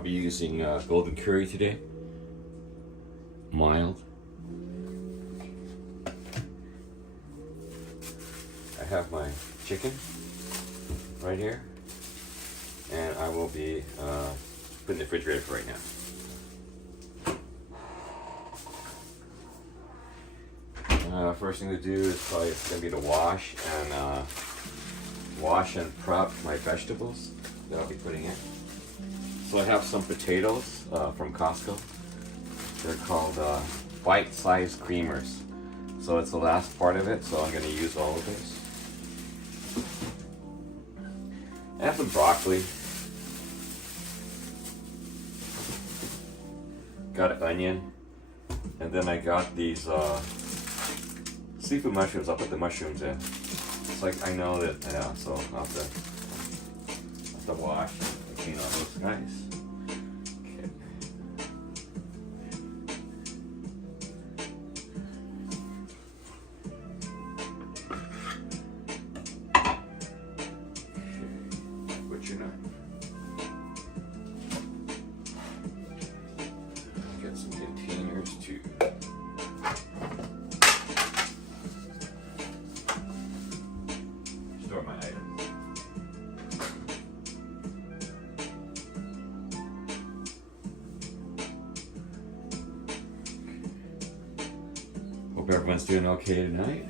I'll be using golden curry today. Mild. I have my chicken right here, and I will be putting in the refrigerator for right now. First thing to do is probably going to be to wash and prep my vegetables that I'll be putting in. So I have some potatoes from Costco. They're called bite-sized creamers. So it's the last part of it, so I'm going to use all of this. I have some broccoli. Got an onion. And then I got these seafood mushrooms. I'll put the mushrooms in. It's like I know that, yeah, so I'll have to wash and clean all those guys. Okay. Butcher knife. Get some containers too. Store my items. Hope everyone's doing okay tonight.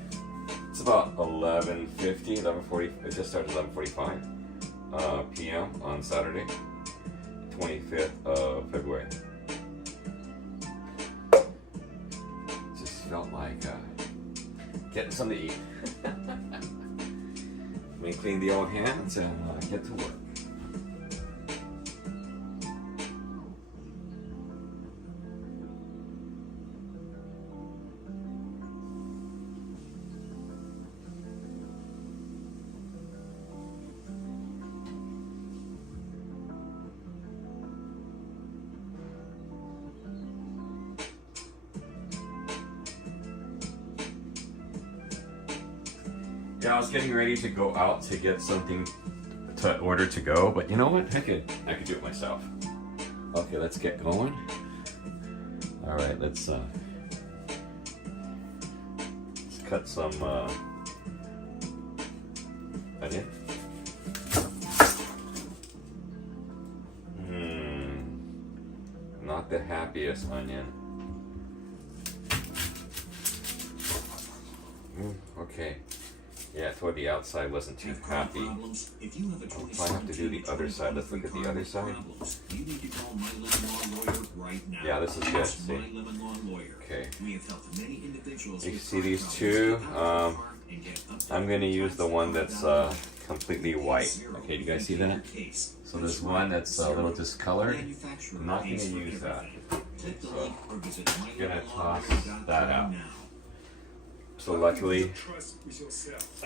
It's about 11:50, 11:40. It just started 11:45 p.m. on Saturday, 25th of February. Just felt like getting something to eat. Let me clean the old hands and get to work. Yeah, I was getting ready to go out to get something to order to go, but you know what? I could do it myself. Okay, let's get going. All right, let's cut some onion. Not the happiest onion. Okay. Yeah, toward the outside wasn't too happy. I'll probably have to do the other side. Let's look at the other side. Yeah, this is good. See? Okay. You see these two? I'm going to use the one that's completely white. Okay, do you guys see that? So there's one that's a little discolored. I'm not going to use that. So I'm going to toss that out. So luckily,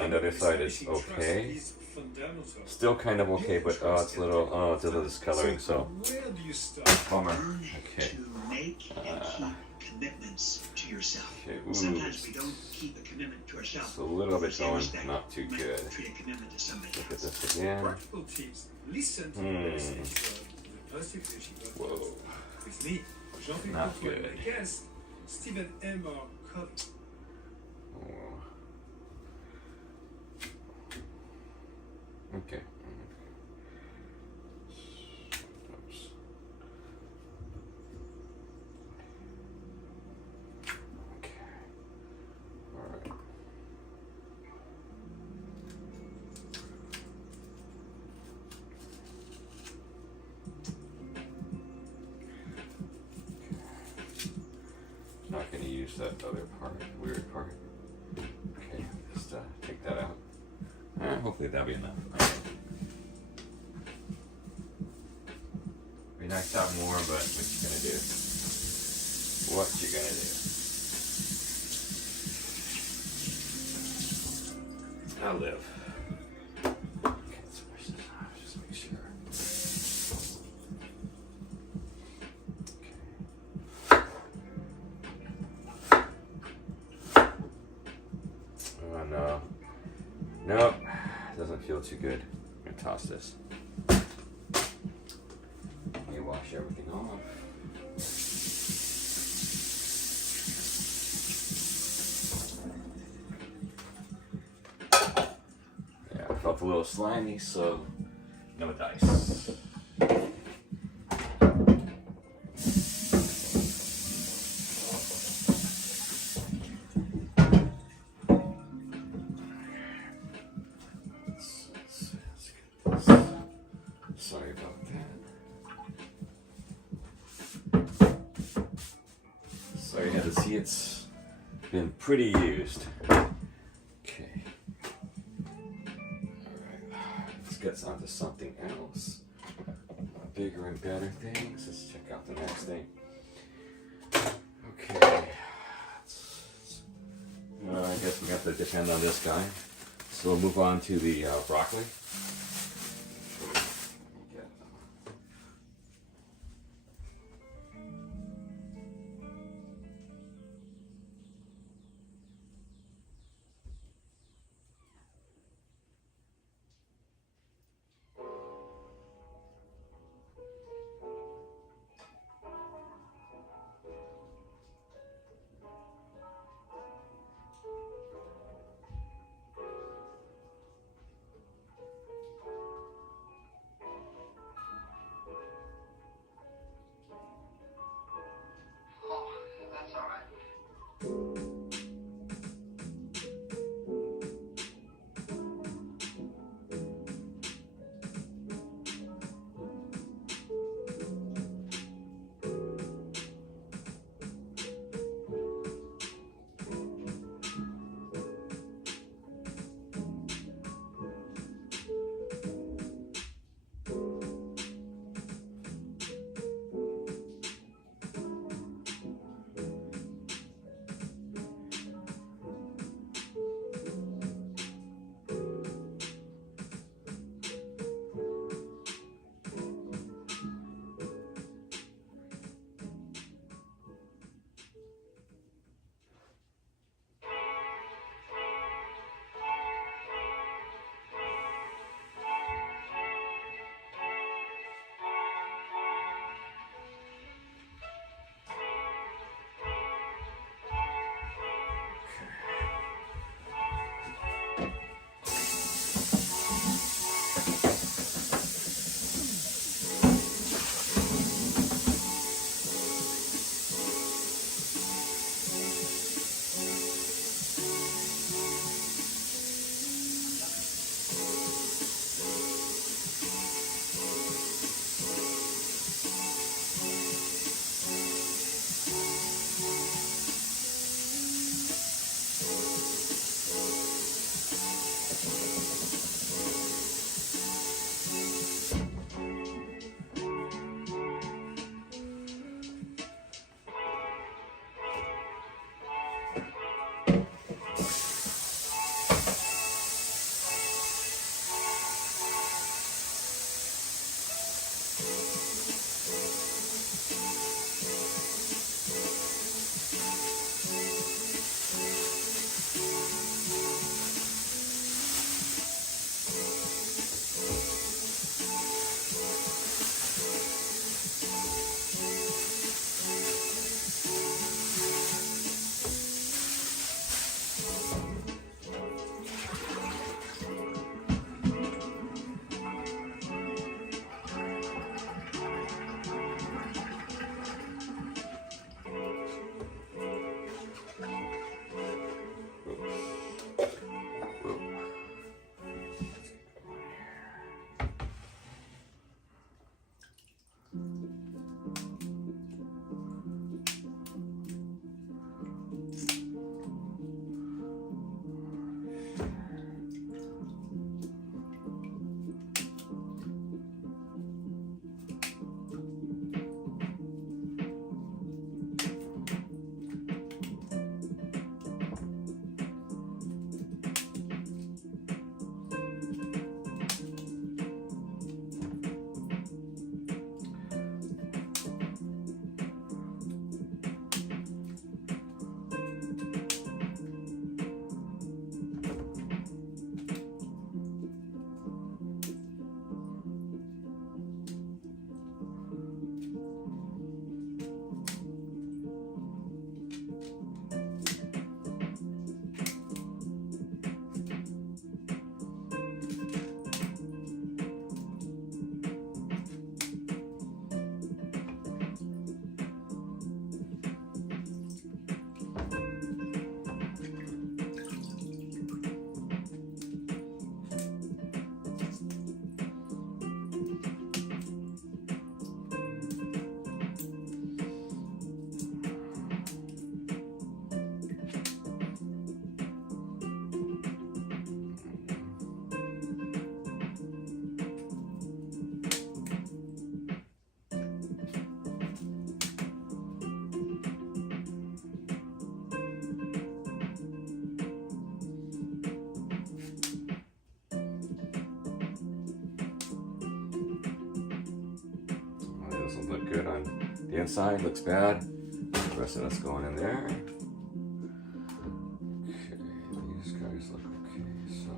on the other side is okay. Still kind of okay, but it's a little discoloring. So, bummer. Okay. Okay. Ooh, it's a little bit going not too good. Look at this again. Whoa. Not good. Okay. Oops. Okay. All right. Not going to use that other part, weird part. Okay, just take that out. Hopefully that'll be enough. Be nice to have more, but what you gonna do? What you gonna do? I'll live. Okay, let's push this out. Just make sure. Okay. Oh no. Nope. Doesn't feel too good. I'm gonna toss this. Let me wash finish everything off. Yeah, I felt a little slimy, so no dice. Sorry about that. So you had to see it's been pretty used. Okay. Alright. Let's get on to something else. Bigger and better things. Let's check out the next thing. Okay. I guess we have to depend on this guy. So we'll move on to the broccoli. look good on the inside, looks bad. The rest of that's going in there. Okay, these guys look okay, so.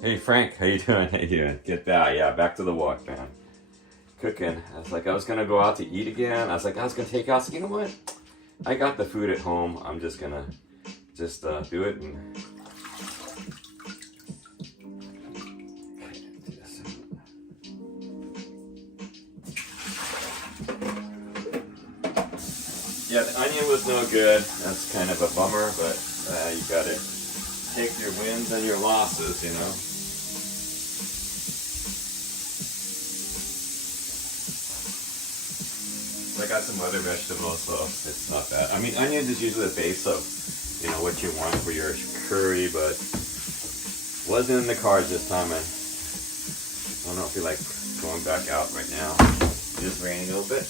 Hey Frank, how you doing? How you doing? Get back, yeah, back to the walk, man. Cooking. I was like, I was gonna go out to eat again. I was like, I was gonna take out. So you know what? I got the food at home. I'm just gonna do it and. Yeah, the onion was no good. That's kind of a bummer, but you gotta take your wins and your losses, you know. I got some other vegetables, so it's not bad. I mean, onions is usually the base of, you know, what you want for your curry, but wasn't in the cards this time. I don't know if you like going back out right now. It's just raining a little bit.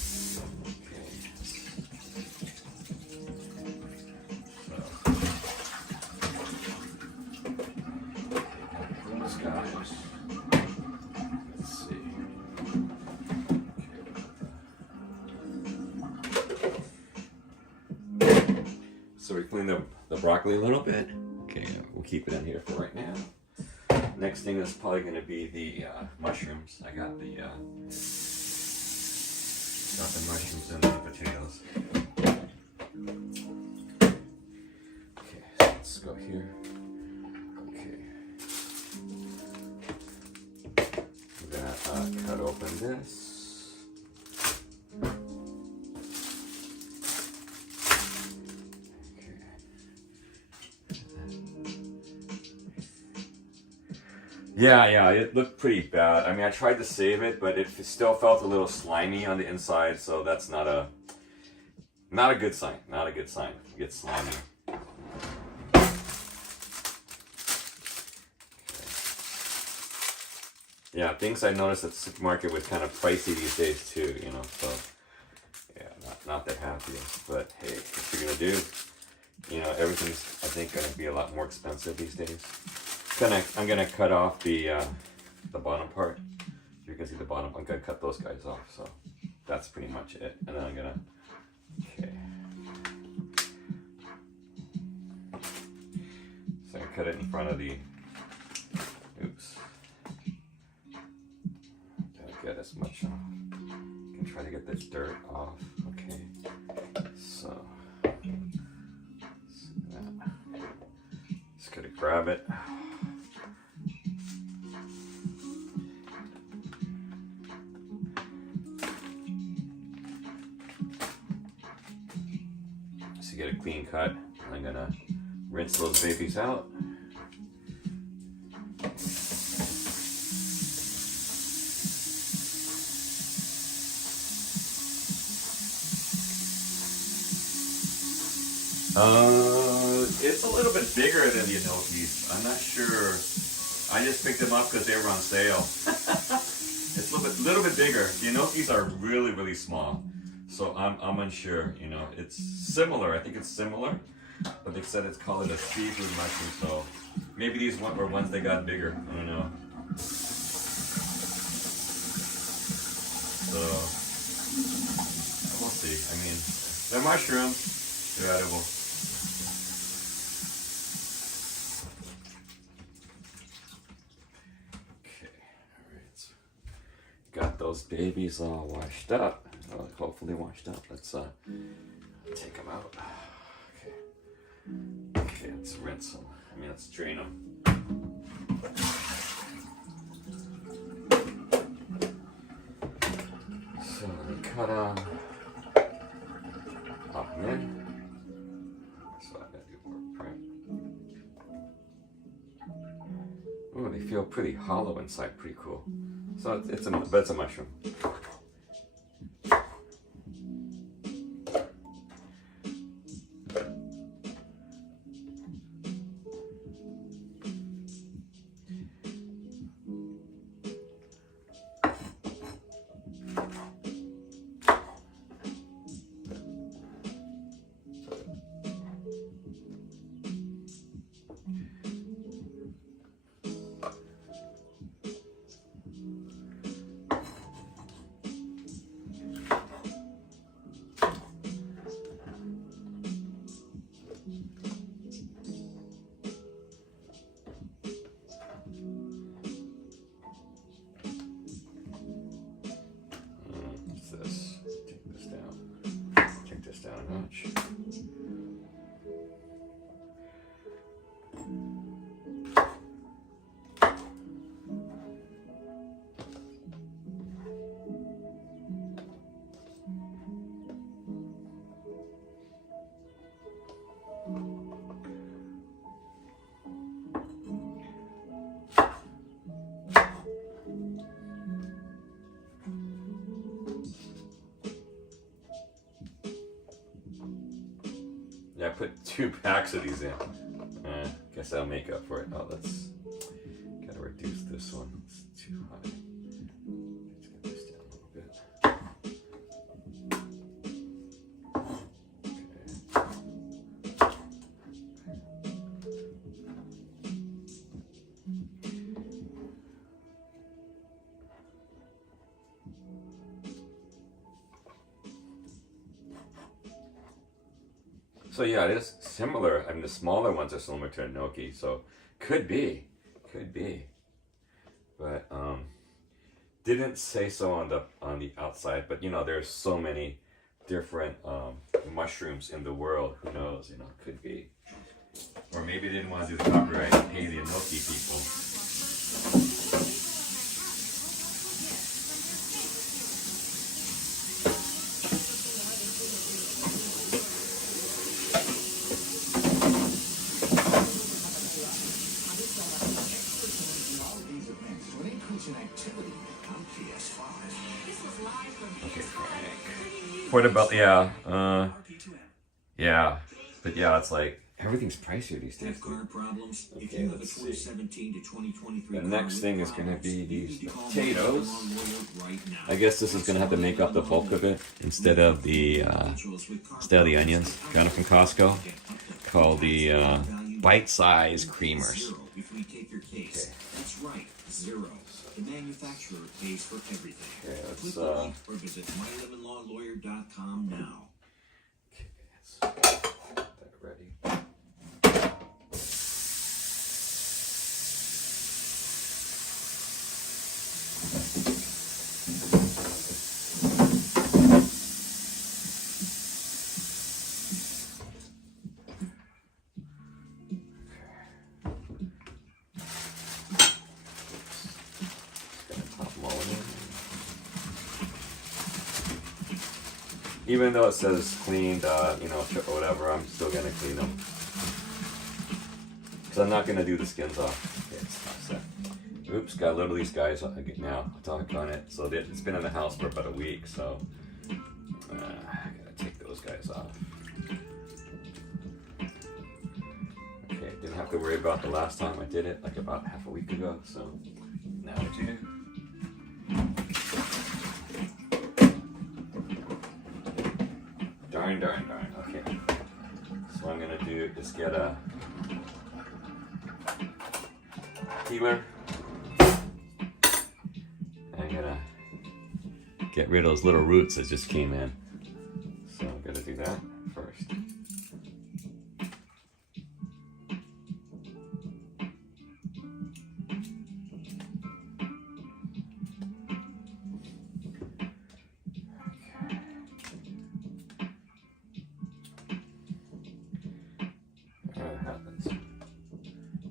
So we clean the broccoli a little bit. Okay, we'll keep it in here for right now. Next thing is probably going to be the mushrooms. I got the mushrooms and the potatoes. Okay, so let's go here. Okay, I'm gonna cut open this. Yeah, it looked pretty bad. I mean, I tried to save it, but it still felt a little slimy on the inside, so that's not a good sign. Not a good sign. It gets slimy. Okay. Yeah, things I noticed at the supermarket was kind of pricey these days too, you know, so yeah, not the happiest, but hey, what you're gonna do? You know, everything's, I think, gonna be a lot more expensive these days. I'm gonna cut off the bottom part. You can see the bottom. I'm gonna cut those guys off. So that's pretty much it. And then I'm gonna. Okay. So I cut it in front of the. Oops. Gotta get as much off. You can try to get this dirt off. Okay. So. Just gotta grab it. Get a clean cut. I'm gonna rinse those babies out. It's a little bit bigger than the Anokis. I'm not sure. I just picked them up because they were on sale. It's a little bit bigger. The Anokis are really, really small. So I'm unsure, you know, it's similar. I think it's similar, but they said it's called a seafood mushroom. So maybe these were ones that got bigger. I don't know. So The mushrooms, they're edible. Okay, alright. So got those babies all washed up. Well, hopefully washed up. Let's take them out. Okay. Okay, let's rinse them. I mean, let's drain them. So cut on. In. So I gotta do more prep. Ooh, they feel pretty hollow inside, pretty cool. So it's a mushroom. Yeah, I put 2 packs of these in. Guess that'll make up for it. Oh, let's gotta reduce this one. It's too high. Let's get this down a little bit. So yeah, it is similar. I mean, the smaller ones are similar to enoki, so could be, but didn't say so on the outside. But you know, there's so many different mushrooms in the world. Who knows? You know, could be, or maybe they didn't want to do the copyright and pay the enoki people. Okay, Frank. Portable, yeah, yeah, but yeah, it's like everything's pricier these days. Okay, let's see. The next thing is gonna be these potatoes. I guess this is gonna have to make up the bulk of it instead of the onions. Got it from Costco. Called the bite-size creamers. Okay. That's right, zero. The manufacturer pays for everything. Okay, let's or visit mylemonlawlawyer.com now. Okay, let's get that ready. Even though it says cleaned, you know, or whatever, I'm still gonna clean them. Because I'm not gonna do the skins off. Okay, it's set. Oops, got a little of these guys now. I'll talk on it. So it's been in the house for about a week, so I gotta take those guys off. Okay, didn't have to worry about the last time I did it, like about half a week ago, so now I do. Darn. Okay. So what I'm gonna do is get a peeler. I'm gonna get rid of those little roots that just came in. So I'm gonna do that first.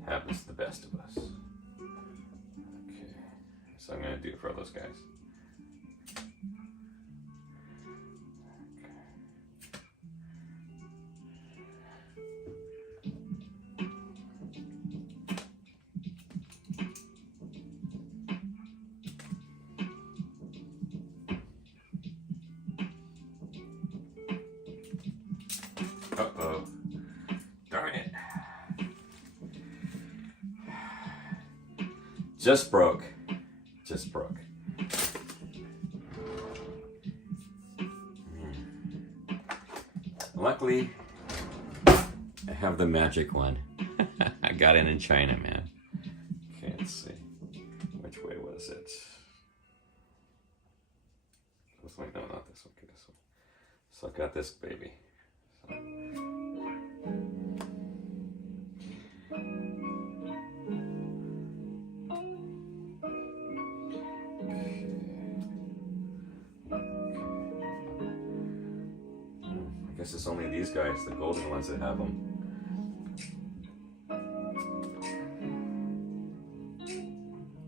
Happens to the best of us. Okay, so I'm gonna do it for those guys. Uh-oh. Darn it. Just broke. Just broke. Luckily, I have the magic one. I got it in China, man. Okay, let's see. Which way was it? This way? No, not this one. Okay, this one. So I got this baby. So. I guess it's only these guys, the golden ones, that have them.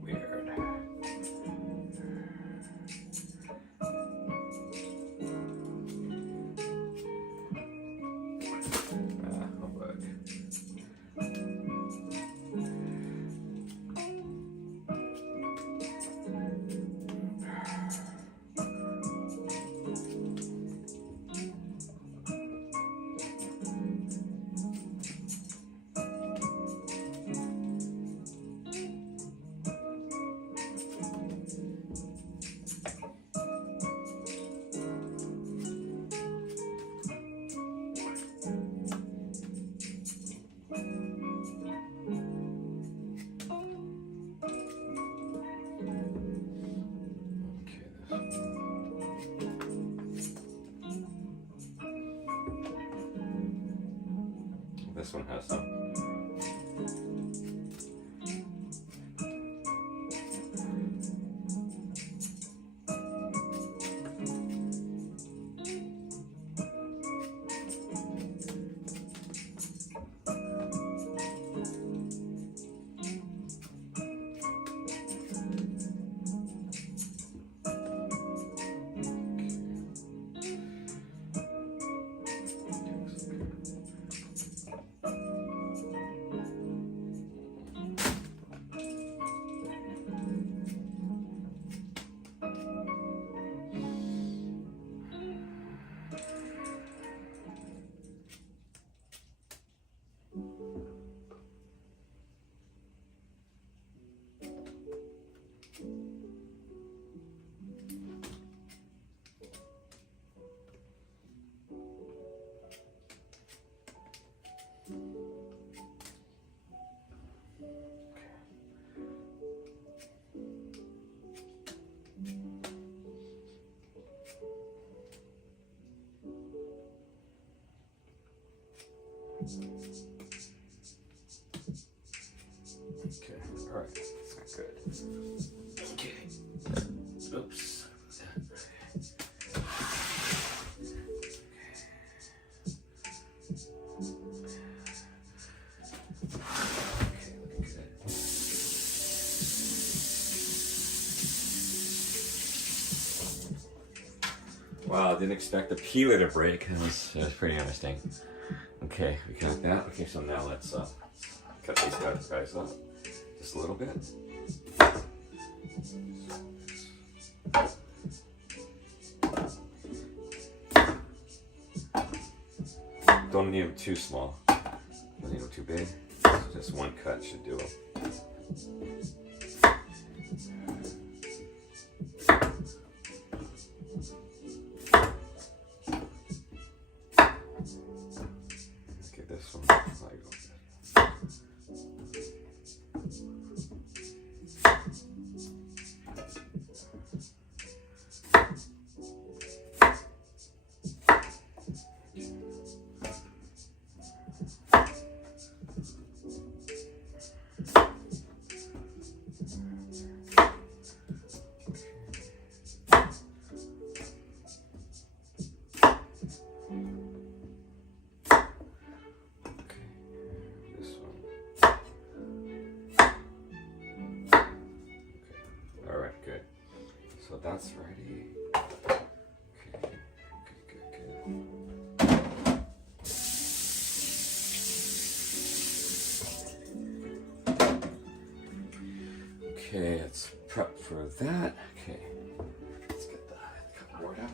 Weird. Humbug. This one has some. Okay, all right, that's good. Okay, oops. Wow, I didn't expect the peeler to break. That was pretty interesting. Okay, we got that. Okay, so now let's cut these guys up just a little bit. Don't need them too small. Don't need them too big. Just one cut should do it. This one, for that. Okay, let's get the cupboard out.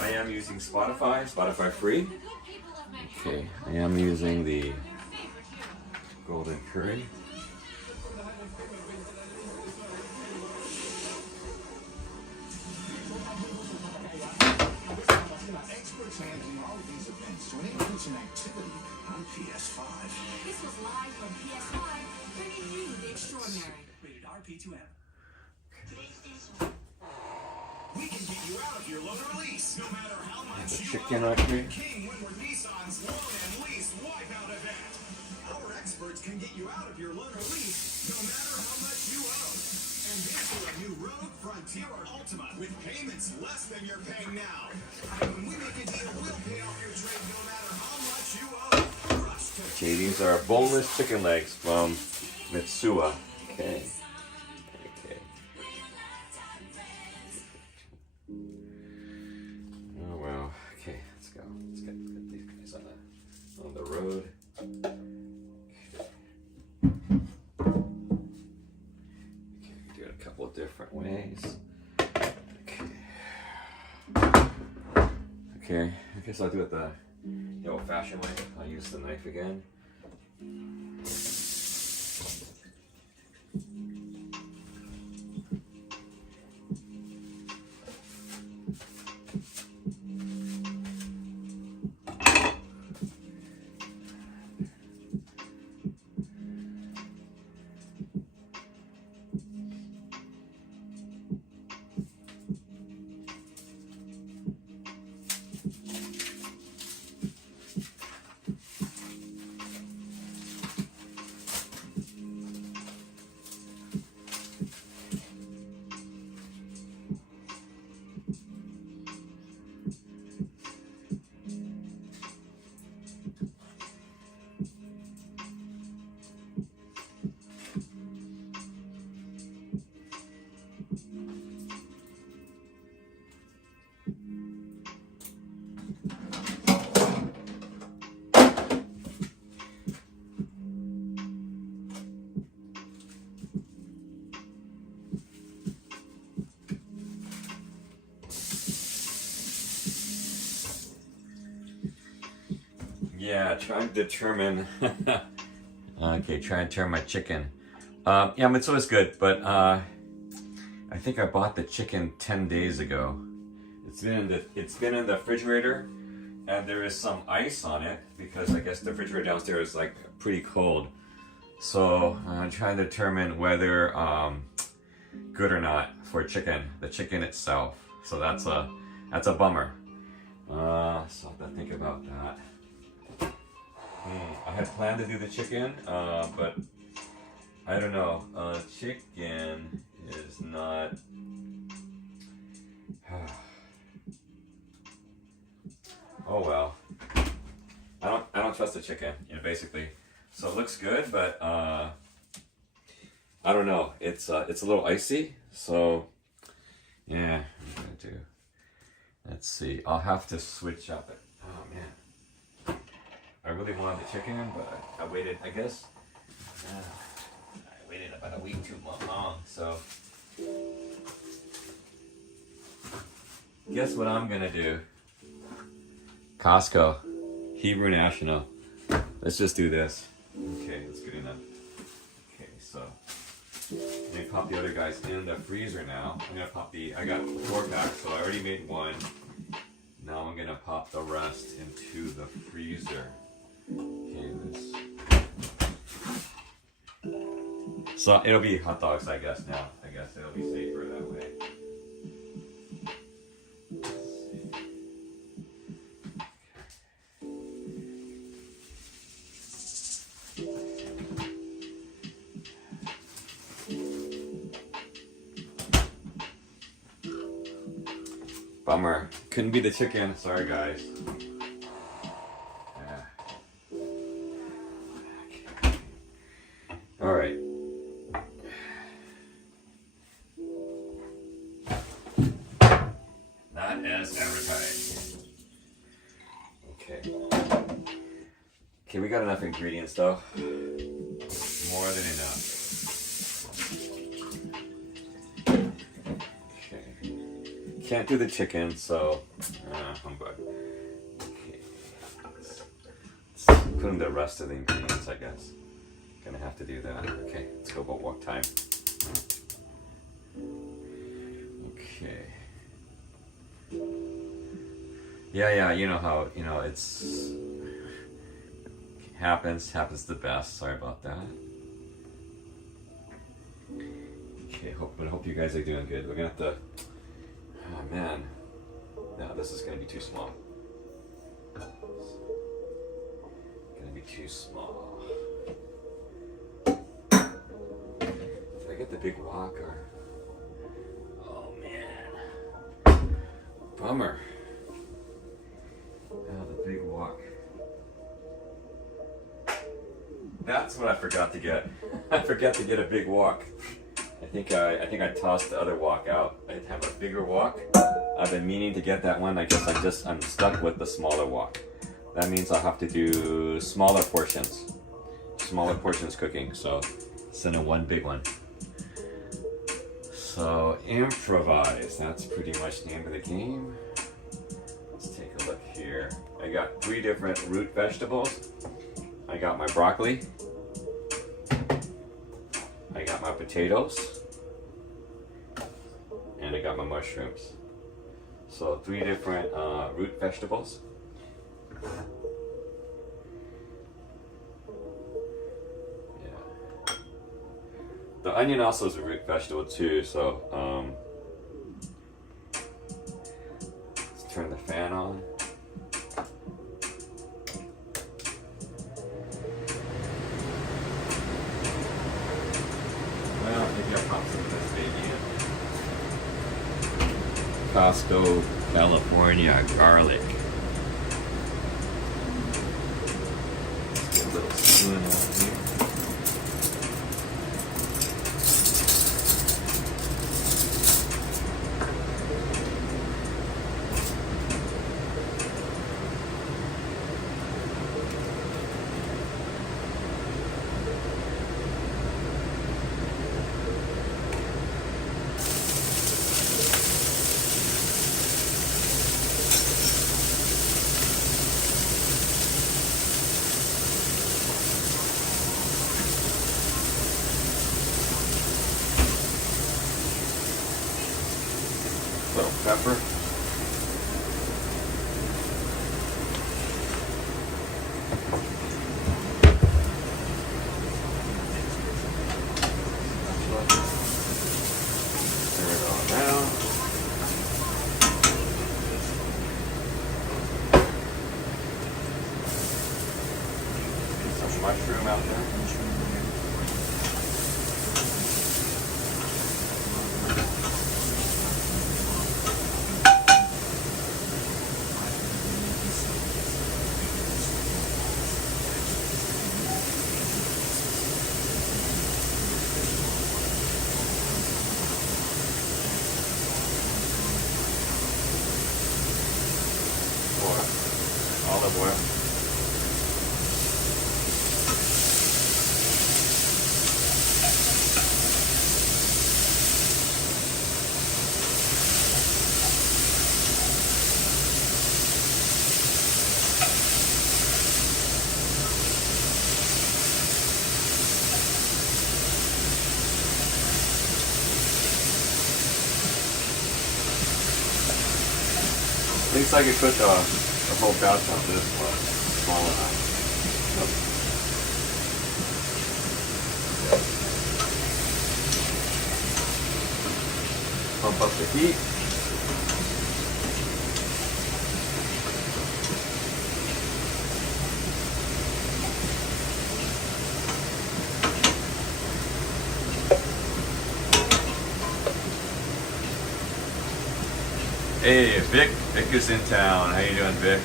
I am using Spotify free. Okay, I am using the Golden Curry. Experts managing all of these events, so an increase in activity on PS5. This was live from PS5, bringing you the extraordinary. Rated RP2M. We can get you out of your loan or lease, no matter how much The you chicken owe. actually. King Wentworth Nissan's loan and lease wipeout event. Our experts can get you out of your loan or lease, no matter how much you owe. And this is a new Rogue, Frontier, or Ultima with payments less than you're paying now. And when we make a deal, we'll pay off your trade no matter how much you owe. Rush to Okay, these are boneless chicken legs from Mitsuwa. Okay. Okay. Oh well. Okay, let's go. Let's get these guys on the road. Okay, do it a couple of different ways. Okay, I guess I'll do it the old-fashioned way. I'll use the knife again. Yeah, trying to determine. Okay, trying to turn my chicken. Yeah, Mitsuwa is good, but I think I bought the chicken 10 days ago. It's been in the refrigerator, and there is some ice on it because I guess the refrigerator downstairs is like pretty cold. So I'm trying to determine whether good or not for chicken, the chicken itself. So that's a bummer. So I have to think about that. I had planned to do the chicken, but I don't know. Chicken is not. Oh well. I don't trust the chicken. Basically. So it looks good, but I don't know. It's a little icy. So yeah, I'm gonna do. Let's see. I'll have to switch up it. Oh man. I really wanted the chicken, but I waited, I guess, I waited about a week too long, so guess what I'm gonna do? Costco, Hebrew National. Let's just do this. Okay, that's good enough. Okay, so I'm gonna pop the other guys in the freezer now. I'm gonna pop I got 4 packs, so I already made 1. Now I'm gonna pop the rest into the freezer. Okay, so it'll be hot dogs, I guess, now. I guess it'll be safer that way. Bummer. Couldn't be the chicken. Sorry, guys. All right. Not as advertised. Okay. Okay, we got enough ingredients though. More than enough. Okay. Can't do the chicken, so humbug. Okay. Let's put in the rest of the ingredients, I guess. Gonna have to do that. Okay, let's go about walk time. Okay. Yeah, you know how, it's happens the best. Sorry about that. Okay, hope you guys are doing good. We're gonna have to, oh man, no, this is gonna be too small. Gonna be too small. Did I get the big wok or? Oh man, bummer. The big wok. That's what I forgot to get. I forgot to get a big wok. I think I tossed the other wok out. I have a bigger wok. I've been meaning to get that one. I guess I'm stuck with the smaller wok. That means I'll have to do smaller portions. Smaller portions cooking. So instead of one big one. So improvise. That's pretty much the name of the game. Let's take a look here. I got 3 different root vegetables. I got my broccoli. I got my potatoes. And I got my mushrooms. So 3 different root vegetables. Yeah. The onion also is a root vegetable too, so let's turn the fan on. Well, maybe I'll pop some of this baby in. Costco, California garlic. Let's get a little spoon out here. Little pepper. Stir it all down. Get some mushroom out there. Olive oil. Looks like you put the whole batch on this one, small enough. Pump up the heat. Hey, Vic is in town. How you doing, Vic?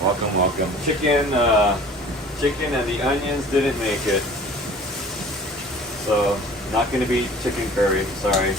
Welcome, welcome. Chicken and the onions didn't make it. So, not gonna be chicken curry, sorry.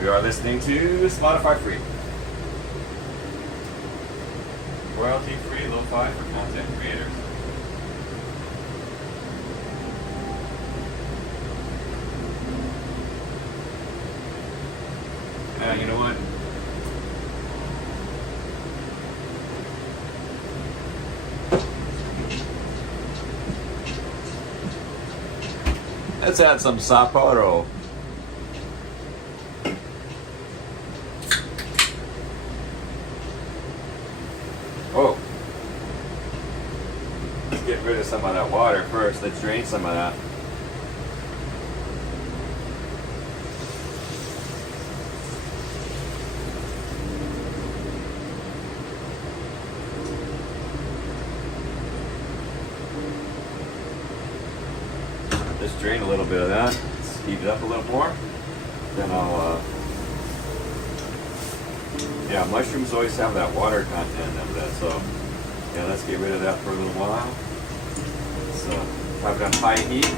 We are listening to Spotify Free. Royalty free, lo-fi for content creators. You know what? Let's add some Sapporo. Oh. Let's get rid of some of that water first. Let's drain some of that. Just drain a little bit of that. Let's heat it up a little more. Then I'll, yeah, mushrooms always have that water content of that, so yeah, let's get rid of that for a little while. So have it on high heat.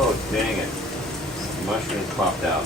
Oh, dang it. The mushrooms popped out.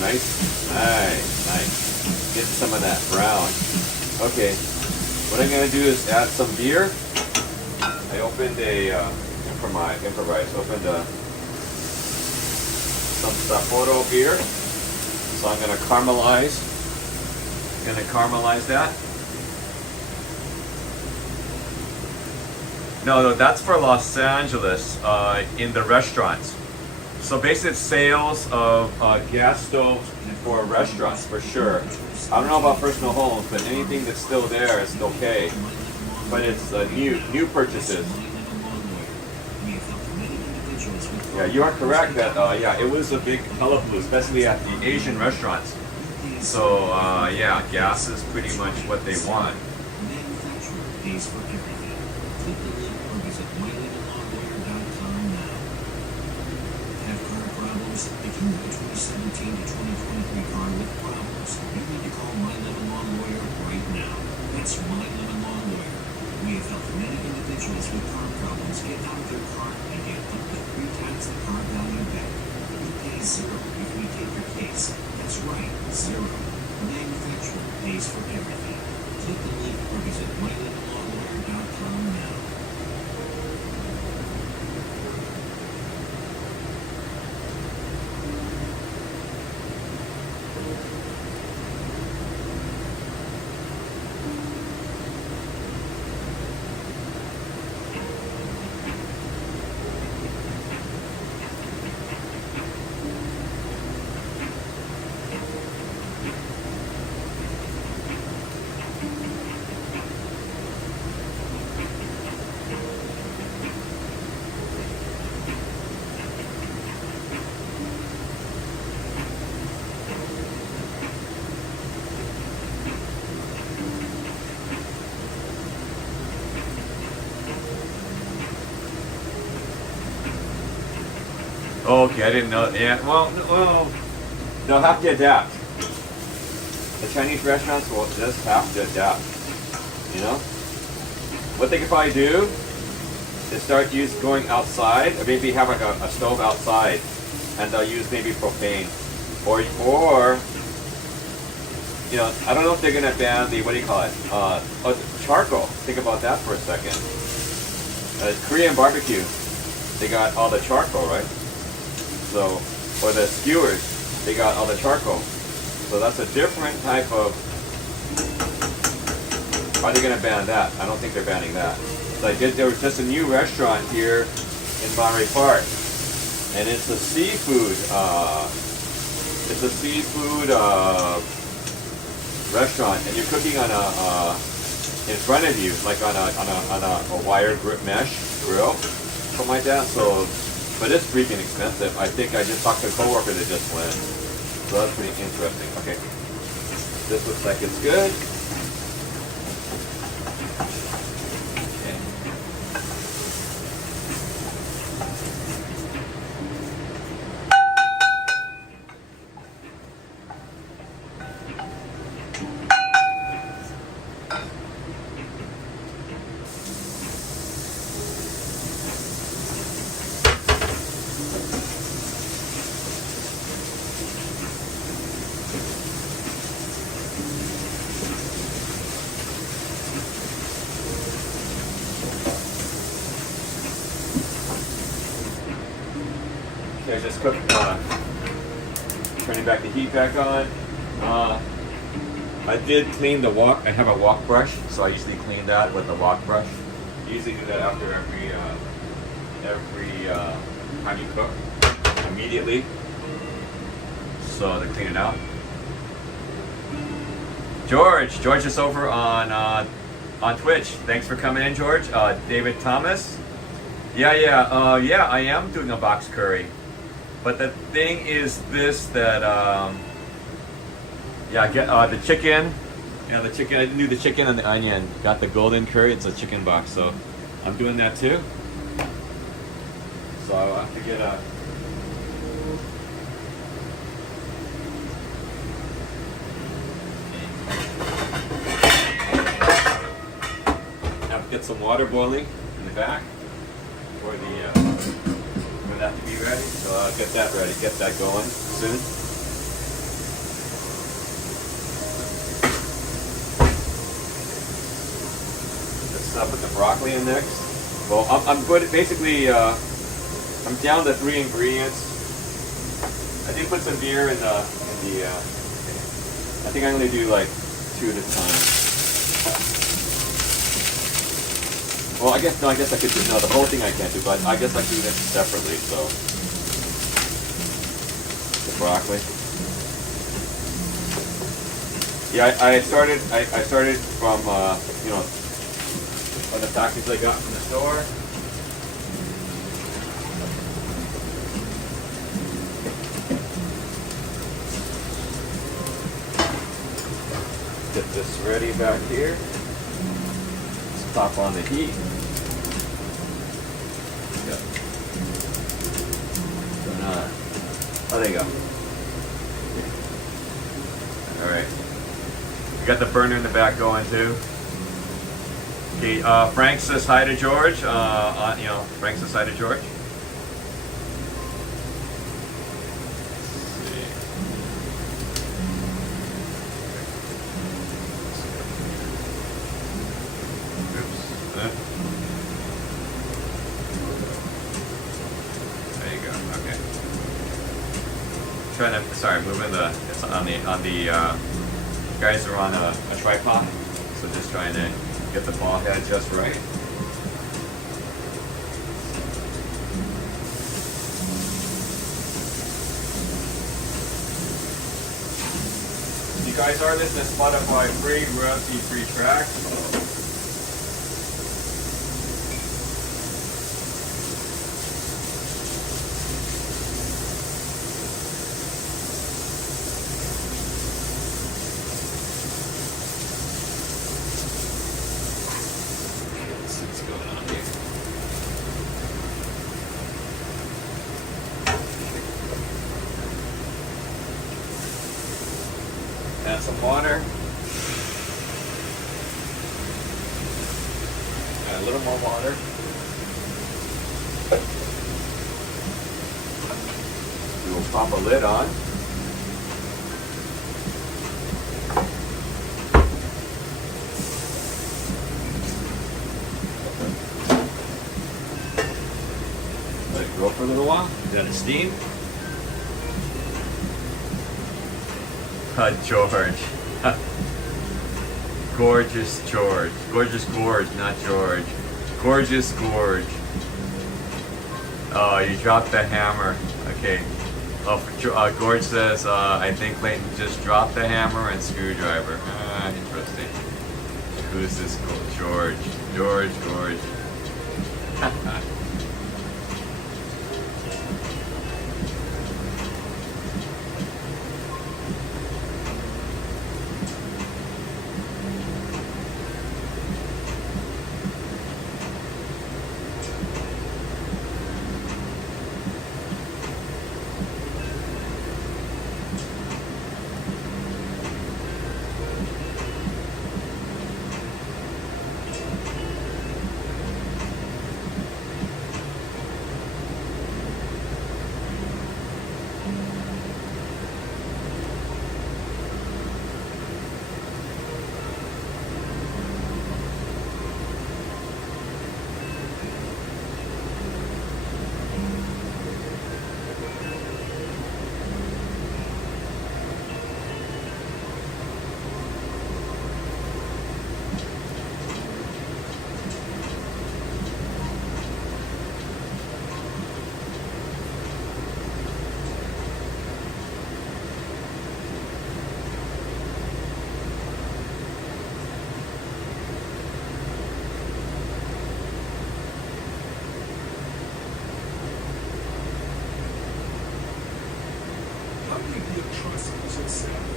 Nice. Get some of that brown. Okay, what I'm gonna do is add some beer. I opened a some Sapporo beer. So I'm gonna caramelize that. No, that's for Los Angeles in the restaurants. So basically sales of gas stoves for restaurants for sure. I don't know about personal homes, but anything that's still there is okay. But it's new purchases. Yeah, you are correct that yeah, it was a big hullabaloo, especially at the Asian restaurants. So yeah, gas is pretty much what they want. If you have a 2017 to 2023 car with problems, you need to call My Lemon Law Lawyer right now. That's My Lemon Law Lawyer. We have helped many individuals with car problems get out of their car and get up to 3 times the car value back. You pay zero if we take your case. That's right, zero. The manufacturer pays for everything. Click the link or visit mylemonlawlawyer.com now. Okay, I didn't know. Yeah, well, they'll have to adapt. The Chinese restaurants will just have to adapt. You know, what they could probably do is start going outside, or maybe have like a stove outside, and they'll use maybe propane, or you know, I don't know if they're gonna ban the, what do you call it? Charcoal. Think about that for a second. Korean barbecue, they got all the charcoal, right? So, or the skewers, they got all the charcoal. So that's a different type of. Are they going to ban that? I don't think they're banning that. So there was just a new restaurant here in Monterey Park, and it's a seafood. It's a seafood restaurant, and you're cooking on in front of you, like on a wire mesh grill, something like that. So. But it's freaking expensive. I think I just talked to a coworker that just went. So that's pretty interesting. Okay. This looks like it's good. Okay, just cook, turning back the heat back on. I did clean the wok. I have a wok brush, so I usually clean that with a wok brush. I usually do that after every time you cook, immediately, so to clean it out. George is over on Twitch. Thanks for coming in, George. David Thomas. Yeah, I am doing a box curry. But the thing is this, that, yeah, get the chicken. Yeah, the chicken, I didn't do the chicken and the onion. Got the golden curry, it's a chicken box, so I'm doing that too. So I'll have to get a... Have to get some water boiling in the back for the... for that to be ready, so I'll get that ready, get that going soon. Let's put the broccoli in next. Well, I'm good. Basically, I'm down to 3 ingredients. I did put some beer in the. I think I'm gonna do like 2 at a time. Well, I guess I could do, no, the whole thing I can't do, but I guess I can do them separately, so. this broccoli. Yeah, I started from you know, from the package I got from the store. Get this ready back here. Let's pop on the heat. Yep. Oh, there you go. All right. We got the burner in the back going too. Okay. Frank says hi to George. You know, Frank says hi to George. Sorry, moving it's on the guys are on a tripod, so just trying to get the ball head just right. You guys are listening to Spotify free, royalty free track. Add some water. Add a little more water. We will pop a lid on. Let it go for a little while. Let it steam. George. Gorgeous George. Gorgeous Gorge, not George. Gorgeous Gorge. Oh, you dropped the hammer. Okay. Gorge says, I think Clayton just dropped the hammer and screwdriver. Interesting. Who's this George? George.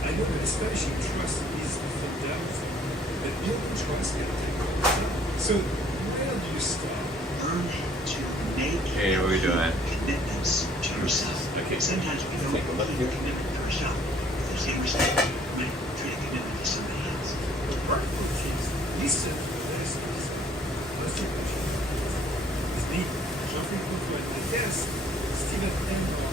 I know that especially trust is fidelity, but building trust can take time. So where do you start? Learn to make Hey, what are we doing? commitments to yourself. Okay. Sometimes we don't Take a look keep here. a commitment to ourselves. At the same respect, we might treat a commitment to somebody else. The practical keys. Listen to the lessons. First question is deep. Jean-Philippe Couture at the desk. Steven Endor.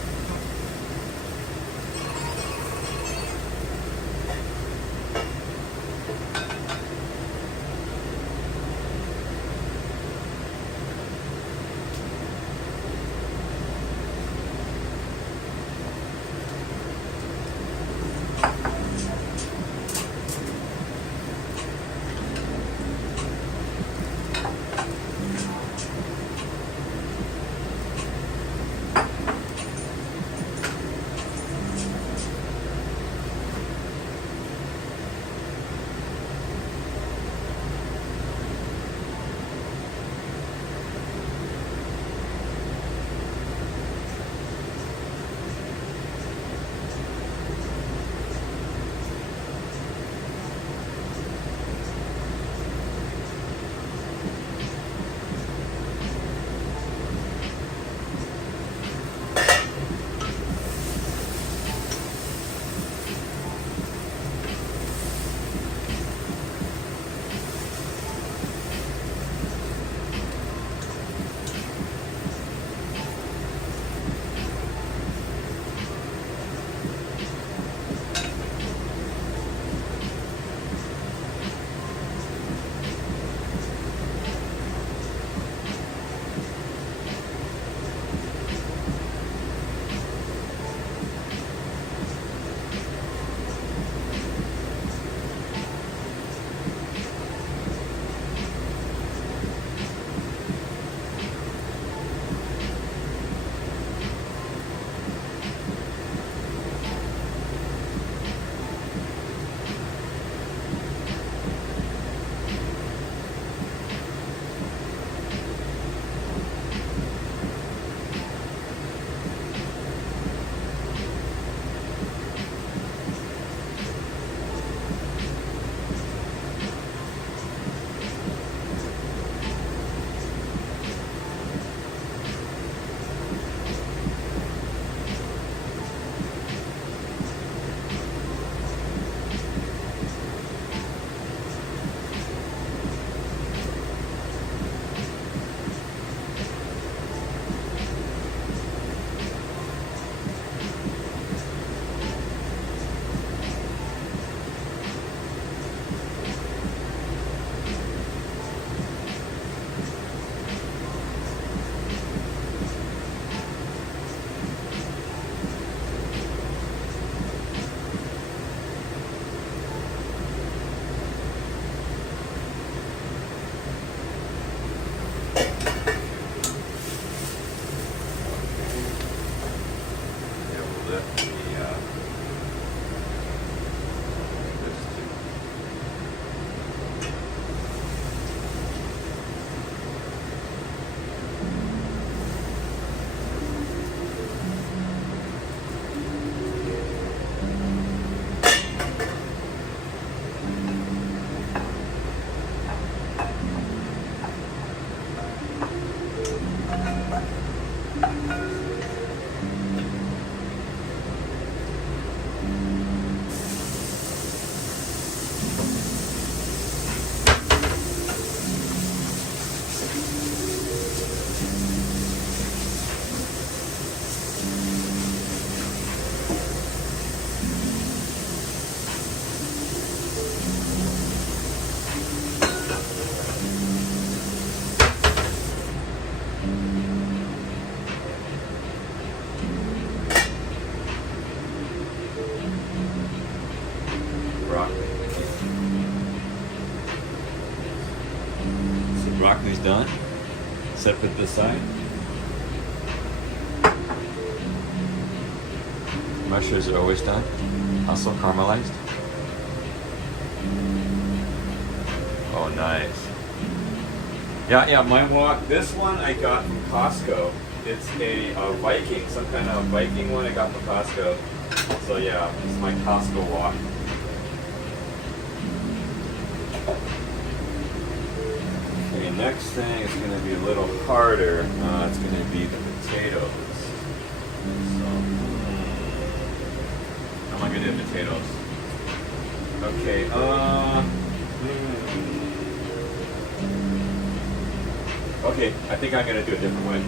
broccoli's done. Set it this side. Mushrooms are always done. Also caramelized. Oh, nice. Yeah, my wok. This one I got from Costco. It's a Viking, some kind of Viking one I got from Costco. So yeah, this is my Costco wok. Okay, next thing is going to be a little harder. It's going to be the potatoes. So, how am I going to do potatoes? Okay, okay, I think I'm going to do a different way.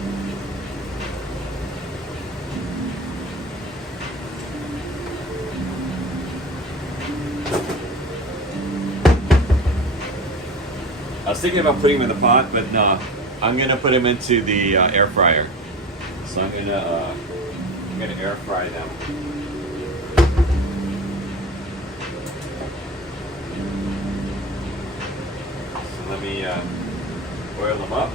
I was thinking about putting them in the pot, but no, I'm gonna put them into the air fryer. So I'm gonna air fry them. So let me oil them up.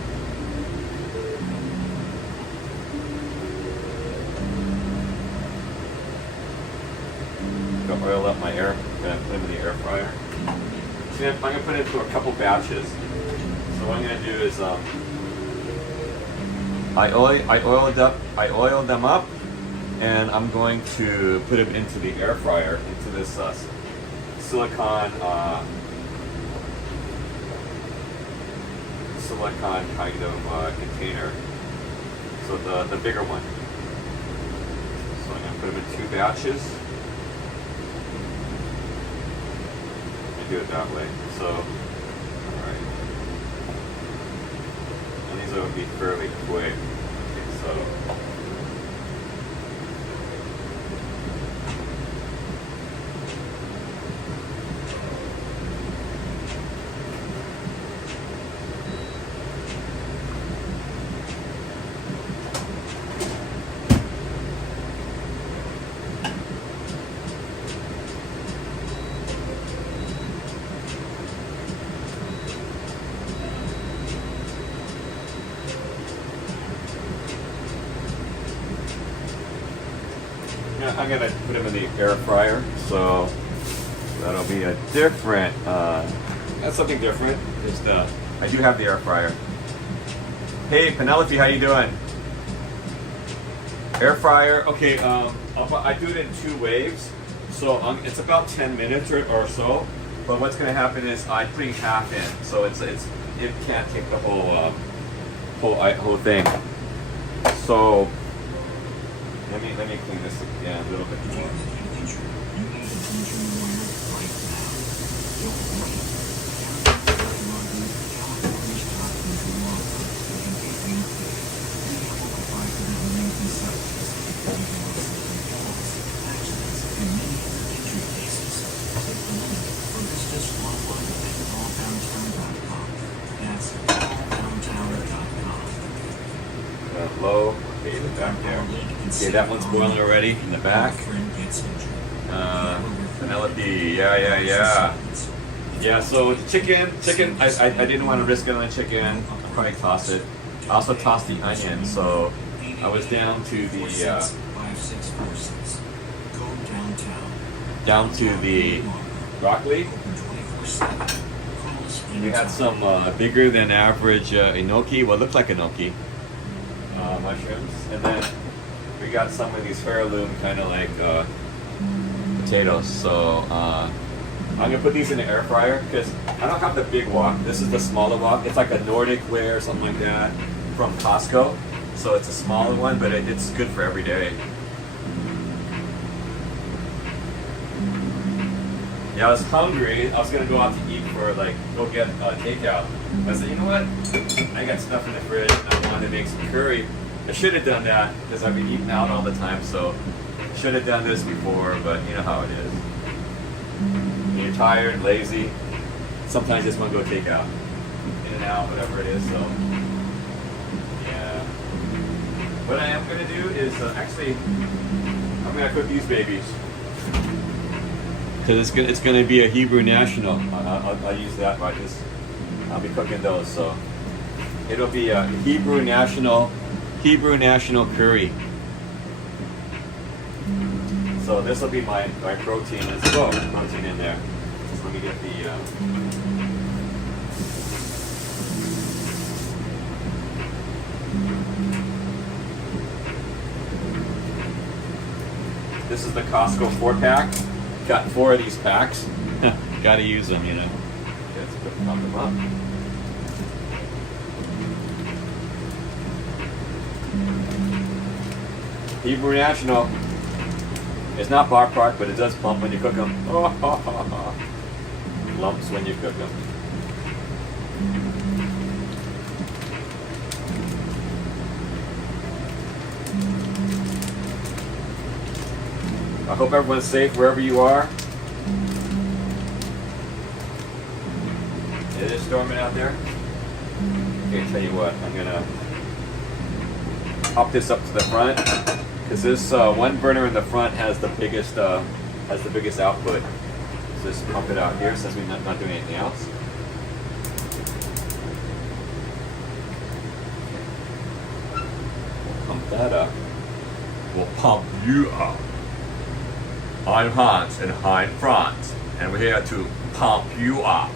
Go oil up my air. Gonna put them in the air fryer. See, I'm gonna put it into a couple batches. So what I'm gonna do is I oiled them up, and I'm going to put them into the air fryer, into this silicone kind of container. So the bigger one. So I'm gonna put them in 2 batches. Do it that way. So, alright. And these will be fairly quick. Okay, so. I'm gonna put them in the air fryer, so that'll be a different. That's something different. Just I do have the air fryer. Hey Penelope, how you doing? Air fryer. Okay, I do it in 2 waves, so it's about 10 minutes or so. But what's gonna happen is I'm putting half in, so it can't take the whole thing. So. Let me clean this again a little bit more. Low, okay, the back there. Okay, that one's boiling already in the back. Penelope, yeah. Yeah, so with the chicken, I didn't want to risk it on the chicken. I'll probably toss it. I also tossed the onion, so I was down to the broccoli. We had some bigger than average enoki, what looked like enoki mushrooms, and then we got some of these heirloom kind of like potatoes. So I'm gonna put these in the air fryer because I don't have the big wok. This is the smaller wok. It's like a Nordic ware or something like that from Costco. So it's a smaller one, but it's good for every day. Yeah, I was hungry. I was gonna go out to eat for go get takeout. I said, you know what? I got stuff in the fridge and I wanted to make some curry. I should have done that because I've been eating out all the time. So I should have done this before, but you know how it is. When you're tired, lazy. Sometimes you just want to go take out, in and out, whatever it is. So yeah. What I am gonna do is actually, I'm gonna cook these babies. Because it's going to be a Hebrew national. I'll use that by this. I'll be cooking those. So it'll be a Hebrew national curry. So this will be my protein. There's a little protein in there. So let me get the. This is the Costco 4-pack. Got 4 of these packs. Got to use them, you know. Let's pop them up. Hebrew National. It's not bar park, but it does pump when you cook them. Lumps when you cook them. I hope everyone's safe wherever you are. It is storming out there. Okay, tell you what, I'm gonna pop this up to the front because this one burner in the front has the biggest output. So just pump it out here since we're not doing anything else. Pump that up. We'll pump you up. I'm Hans and I'm Franz, and we're here to pump you up.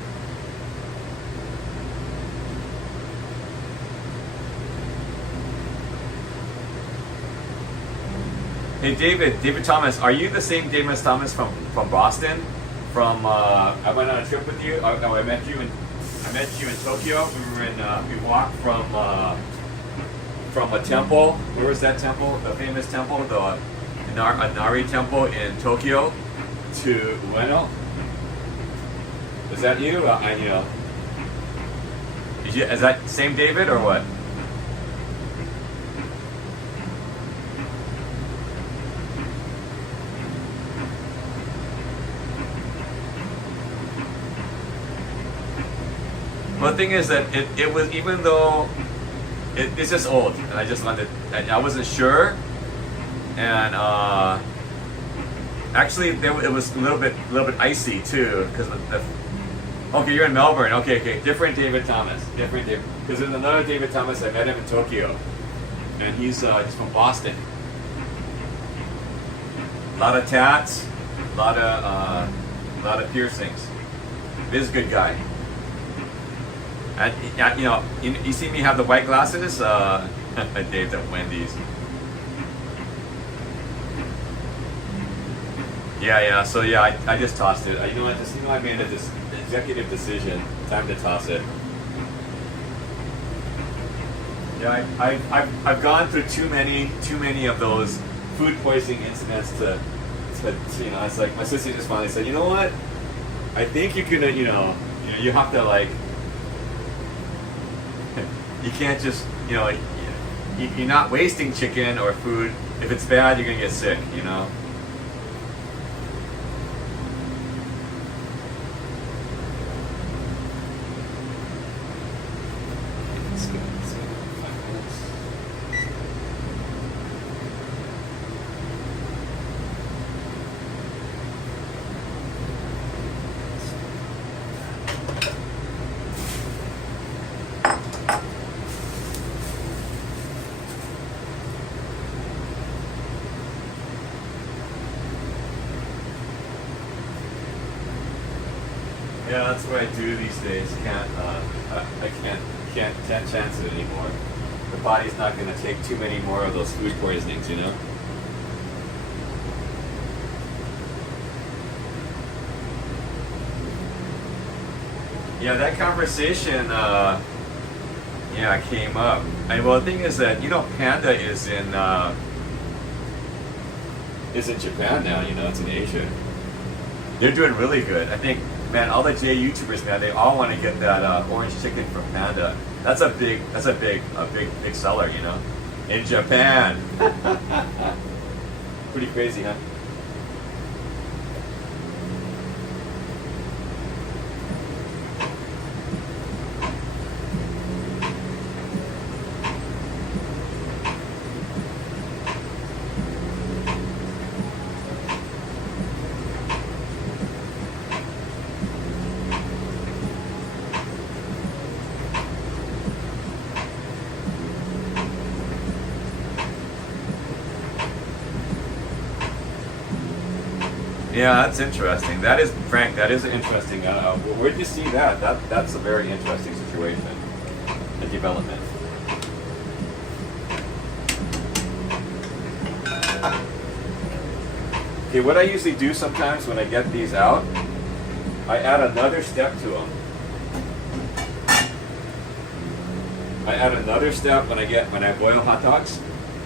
Hey David Thomas, are you the same David Thomas from Boston? I went on a trip with you. I met you in Tokyo. We walked from a temple. Where was that temple? The famous temple, the Inari Temple in Tokyo to Ueno. Was that you? Is that same David or what? Well, the thing is that it was, even though it's just old, and I just wanted, I wasn't sure, and actually it was a little bit icy too, because okay, you're in Melbourne, okay, different David Thomas, because there's another David Thomas, I met him in Tokyo, and he's from Boston. A lot of tats, a lot of piercings. He's a good guy. And you see me have the white glasses, Dave's at Wendy's. Yeah. So yeah, I just tossed it. I made this executive decision. Time to toss it. Yeah, I've gone through too many of those food poisoning incidents to it's like my sister just finally said, you know what? I think you can you have to like. You can't just, you're not wasting chicken or food. If it's bad, you're gonna get sick, Yeah, that's what I do these days. I can't chance it anymore. The body's not going to take too many more of those food poisonings, Yeah, that conversation, came up. Well, the thing is that Panda is in Japan now. It's in Asia. They're doing really good. I think. Man, all the J YouTubers now, they all want to get that orange chicken from Panda. That's a big seller, in Japan. Pretty crazy, huh? Yeah, that's interesting. That is, Frank, that is interesting. Where'd you see that? That's a very interesting situation, the development. Okay, what I usually do sometimes when I get these out, I add another step to them. I add another step when I boil hot dogs.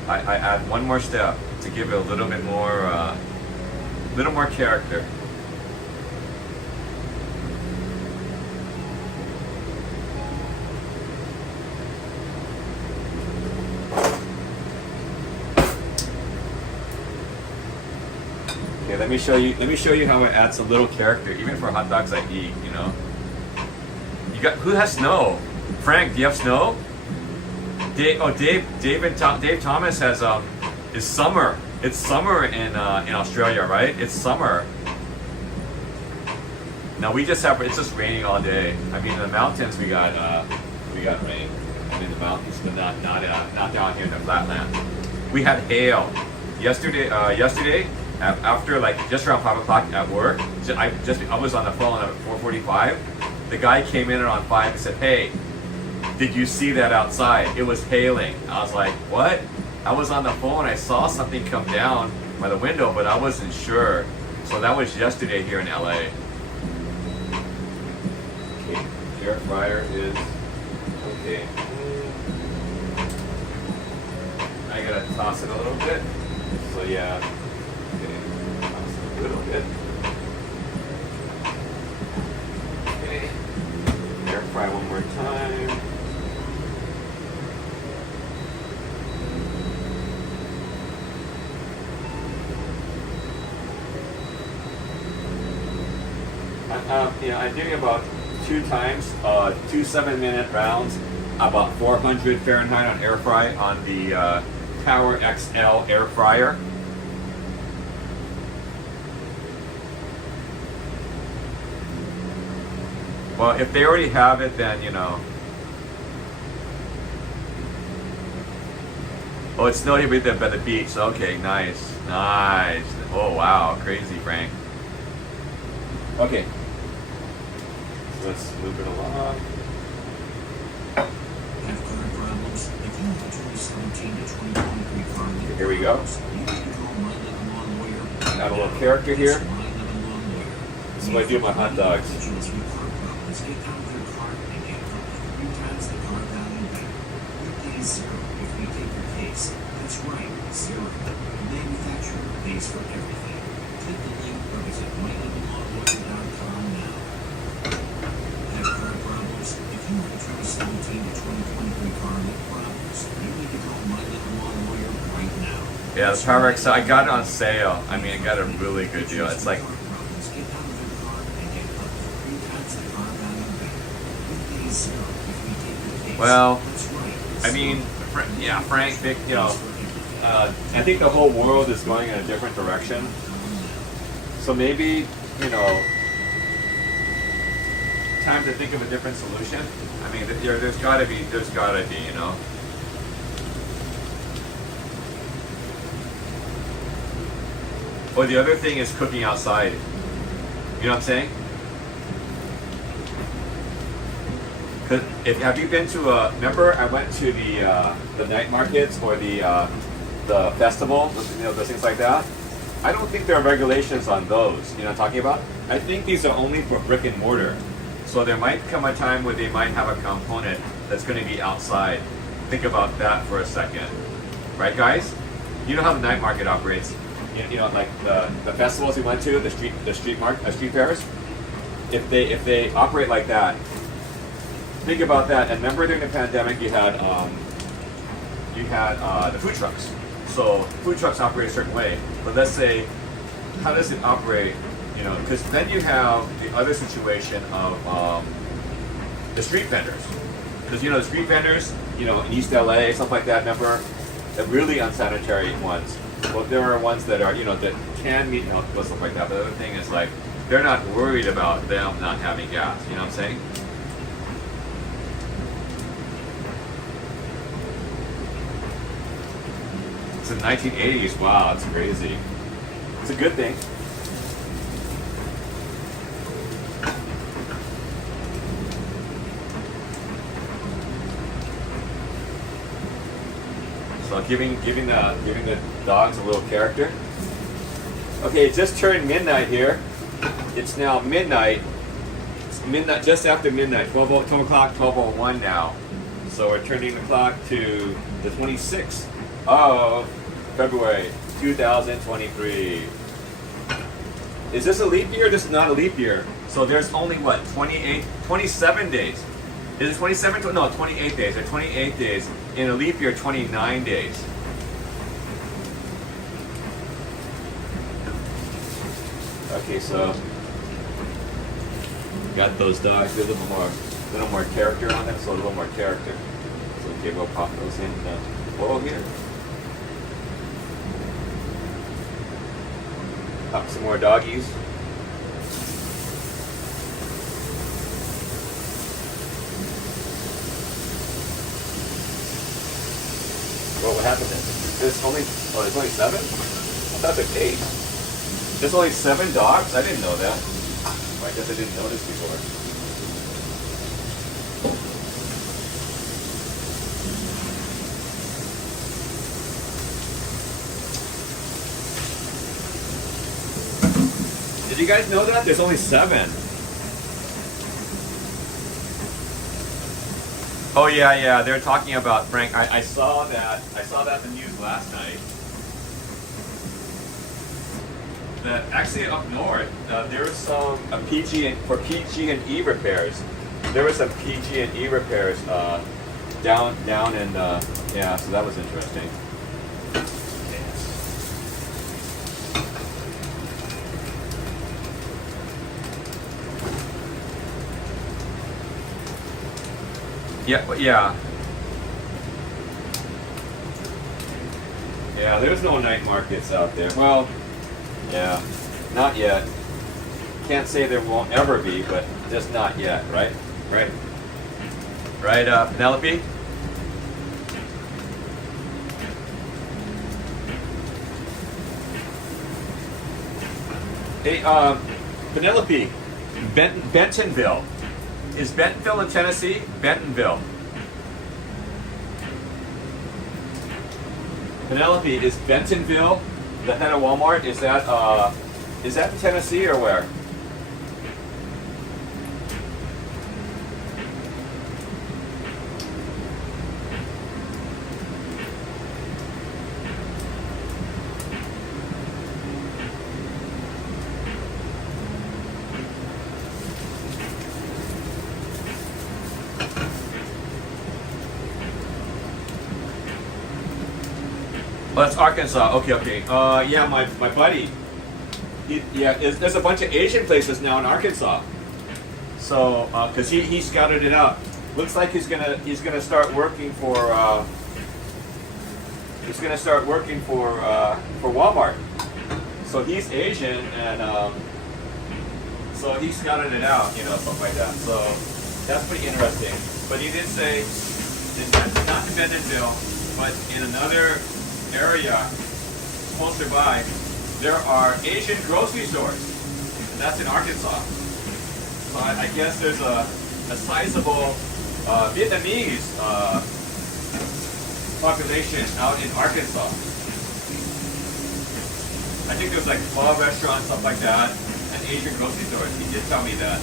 I add one more step to give it a little bit more, character. Okay, let me show you how it adds a little character, even for hot dogs I eat. You know. Who has snow? Frank, do you have snow? Dave Thomas has it's summer. It's summer in Australia, right? It's summer. Now it's just raining all day. I mean, in the mountains we got rain. I mean, the mountains, but not down here in the flatlands. We had hail yesterday. After just around 5 o'clock at work, I was on the phone at 4:45. The guy came in around 5 and said, "Hey, did you see that outside? It was hailing." I was like, "What?" I was on the phone. I saw something come down by the window, but I wasn't sure. So that was yesterday here in LA. Okay, air fryer is okay. I gotta toss it a little bit. So yeah, okay, toss it a little bit. Okay, air fry one more time. I'm doing about 2 times, 2 7-minute rounds, about 400 Fahrenheit on air fry on the Power XL air fryer. Well, if they already have it, then you know. Oh, it's snowing here by the beach. Okay, nice. Oh wow, crazy, Frank. Okay. Let's move it along. Here we go. Got a little character here. This is what I do with my hot dogs. That's right, zero. Manufacturer pays for everything. Click the link or visit mylemonlawlawyer.com now. Have car problems? If you want a 2017 to 2023 car with problems, you need to call My Lemon Law Lawyer right now. Yeah, the Power XL, I got it on sale. I mean, I got a really good deal. It's like, well, I mean, yeah, Frank, you know, I think the whole world is going in a different direction. So maybe, you know, time to think of a different solution. I mean, there's gotta be, you know. Or the other thing is cooking outside. You know what I'm saying? Have you been to remember I went to the night markets or the festival, you know, those things like that? I don't think there are regulations on those, you know what I'm talking about? I think these are only for brick and mortar. So there might come a time where they might have a component that's going to be outside. Think about that for a second. Right, guys? You know how the night market operates. You know, like the festivals we went to, the street fairs. If they operate like that, think about that. And remember during the pandemic, you had the food trucks. So food trucks operate a certain way. But let's say, how does it operate? You know, because then you have the other situation of the street vendors. Because you know the street vendors, you know, in East LA, stuff like that. Remember, the really unsanitary ones. Well, there are ones that are, you know, that can meet health and stuff like that. But the other thing is like, they're not worried about them not having gas. You know what I'm saying? It's the 1980s. Wow, that's crazy. It's a good thing. So giving the dogs a little character. Okay, it just turned midnight here. It's now midnight. It's midnight, just after midnight. 12 o'clock, 12:01 now. So we're turning the clock to the 26th of February 2023. Is this a leap year? This is not a leap year. So there's only what, 27 days. Is it 27? No, 28 days. Or 28 days. In a leap year, 29 days. Okay, so got those dogs. A little more character on them. So a little more character. So okay, we'll pop those in the bowl here. Pop some more doggies. What happened then? There's only 7? I thought there's 8. There's only 7 dogs? I didn't know that. I guess I didn't notice before. Did you guys know that? There's only 7. Oh yeah, they're talking about Frank. I saw that. I saw that in the news last night. That actually up north, there was some for PG&E repairs. There was some PG&E repairs down in yeah. So that was interesting. Yeah. Yeah, there's no night markets out there. Well, yeah, not yet. Can't say there won't ever be, but just not yet, right? Right, Penelope? Hey, Penelope, Bentonville. Is Bentonville in Tennessee? Bentonville. Penelope, is Bentonville the head of Walmart? Is that in Tennessee or where? Oh, that's Arkansas. Okay. Yeah, my buddy. There's a bunch of Asian places now in Arkansas. So, cause he scouted it out. Looks like he's gonna start working for Walmart. So he's Asian and so he scouted it out, stuff like that. So that's pretty interesting. But he did say not in Bentonville, but in another area closer by, there are Asian grocery stores, and that's in Arkansas. So I guess there's a sizable Vietnamese population out in Arkansas. I think there's like pho restaurants, stuff like that, and Asian grocery stores. He did tell me that.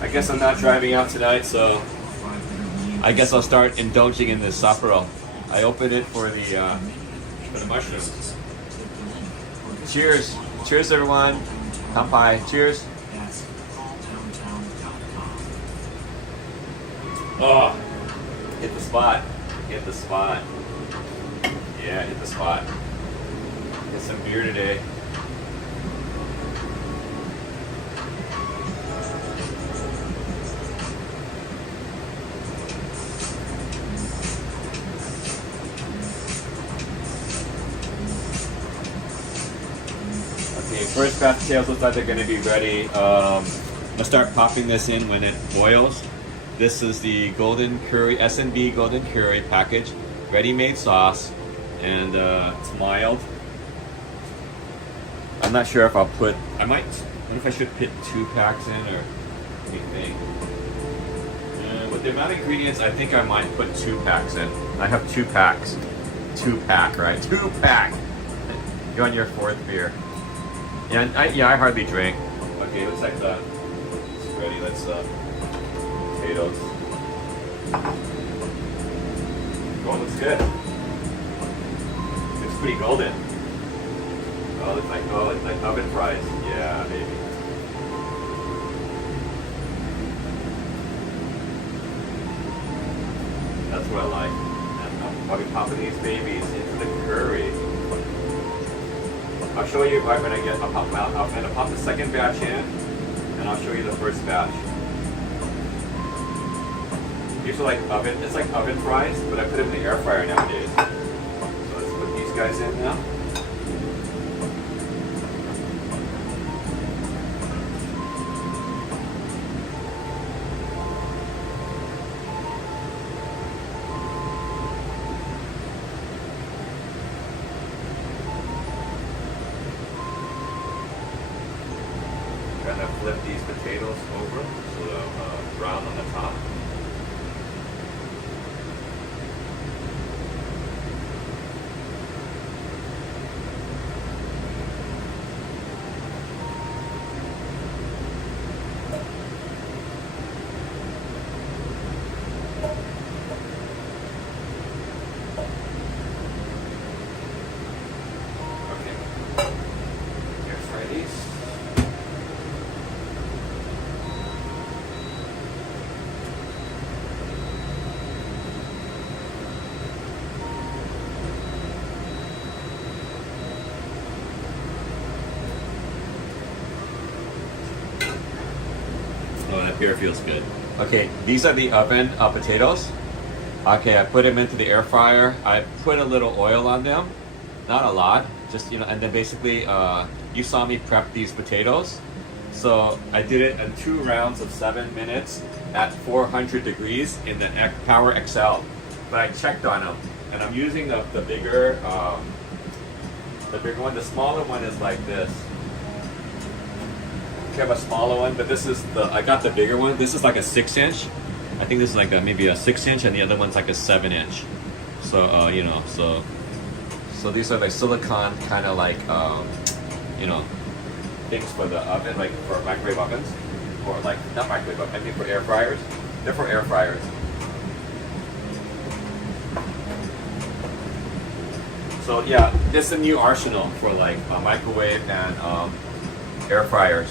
I guess I'm not driving out tonight, so I guess I'll start indulging in this Sapporo. I opened it for the mushrooms. Cheers, everyone. Kanpai. Cheers. Oh, hit the spot. Hit the spot. Yeah, hit the spot. Get some beer today. Okay, first batch potatoes looks like they're going to be ready. I'm going to start popping this in when it boils. This is the Golden Curry, S&B Golden Curry package, ready-made sauce, and it's mild. I'm not sure if I'll put, I might, what if I should put 2 packs in, or what do you think? With the amount of ingredients, I think I might put 2 packs in. I have 2 packs. 2 pack, right? 2 pack! You're on your 4th beer. Yeah, I hardly drink. Okay, looks like that. It's ready. Let's potatoes. Oh, looks good. Looks pretty golden. Oh, it's like oven fries. Yeah, baby. That's what I like. And I'll be popping these babies into the curry. I'll show you right when I get. I'm gonna pop the second batch in, and I'll show you the first batch. Usually like oven. It's like oven fries, but I put them in the air fryer nowadays. So let's put these guys in now. Gonna flip these potatoes over so they're brown on the top. Okay. Air fry these. Oh, that beer feels good. Okay, these are the oven potatoes. Okay, I put them into the air fryer. I put a little oil on them, not a lot, just and then basically, you saw me prep these potatoes. So I did it in 2 rounds of 7 minutes at 400 degrees in the Power XL. But I checked on them, and I'm using the bigger one. The smaller one is like this. I have a smaller one, but this is I got the bigger one. This is like a 6-inch. I think this is like maybe a 6-inch, and the other one's like a 7-inch. So so these are like silicone kind of like things for the oven, like for microwave ovens, or like not microwave ovens. I mean for air fryers. They're for air fryers. So yeah, this is a new arsenal for like microwave and air fryers.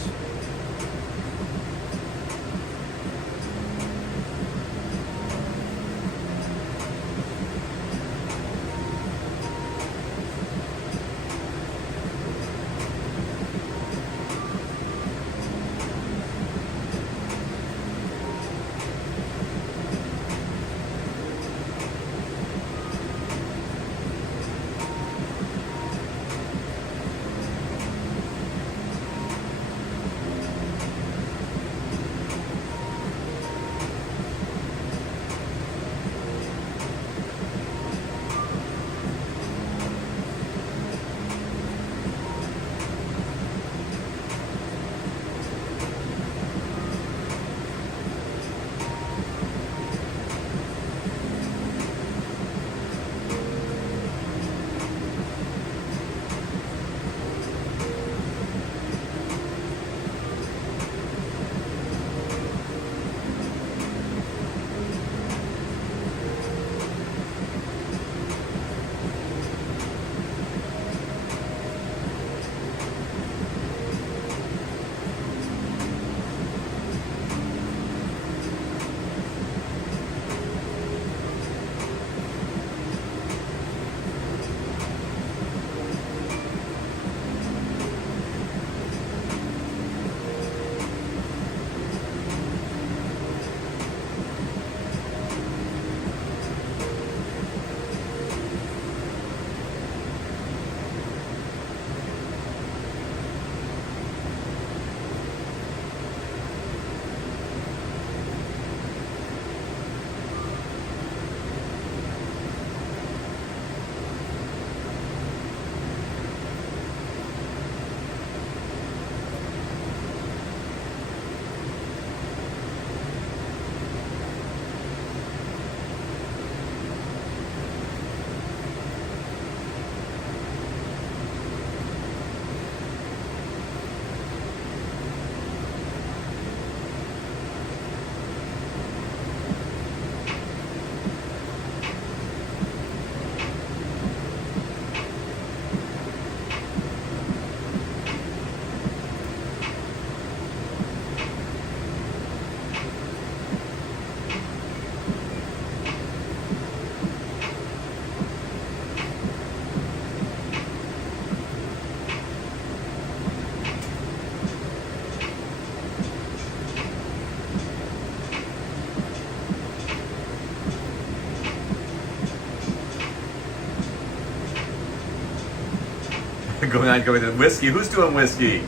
Going on, going to whiskey. Who's doing whiskey?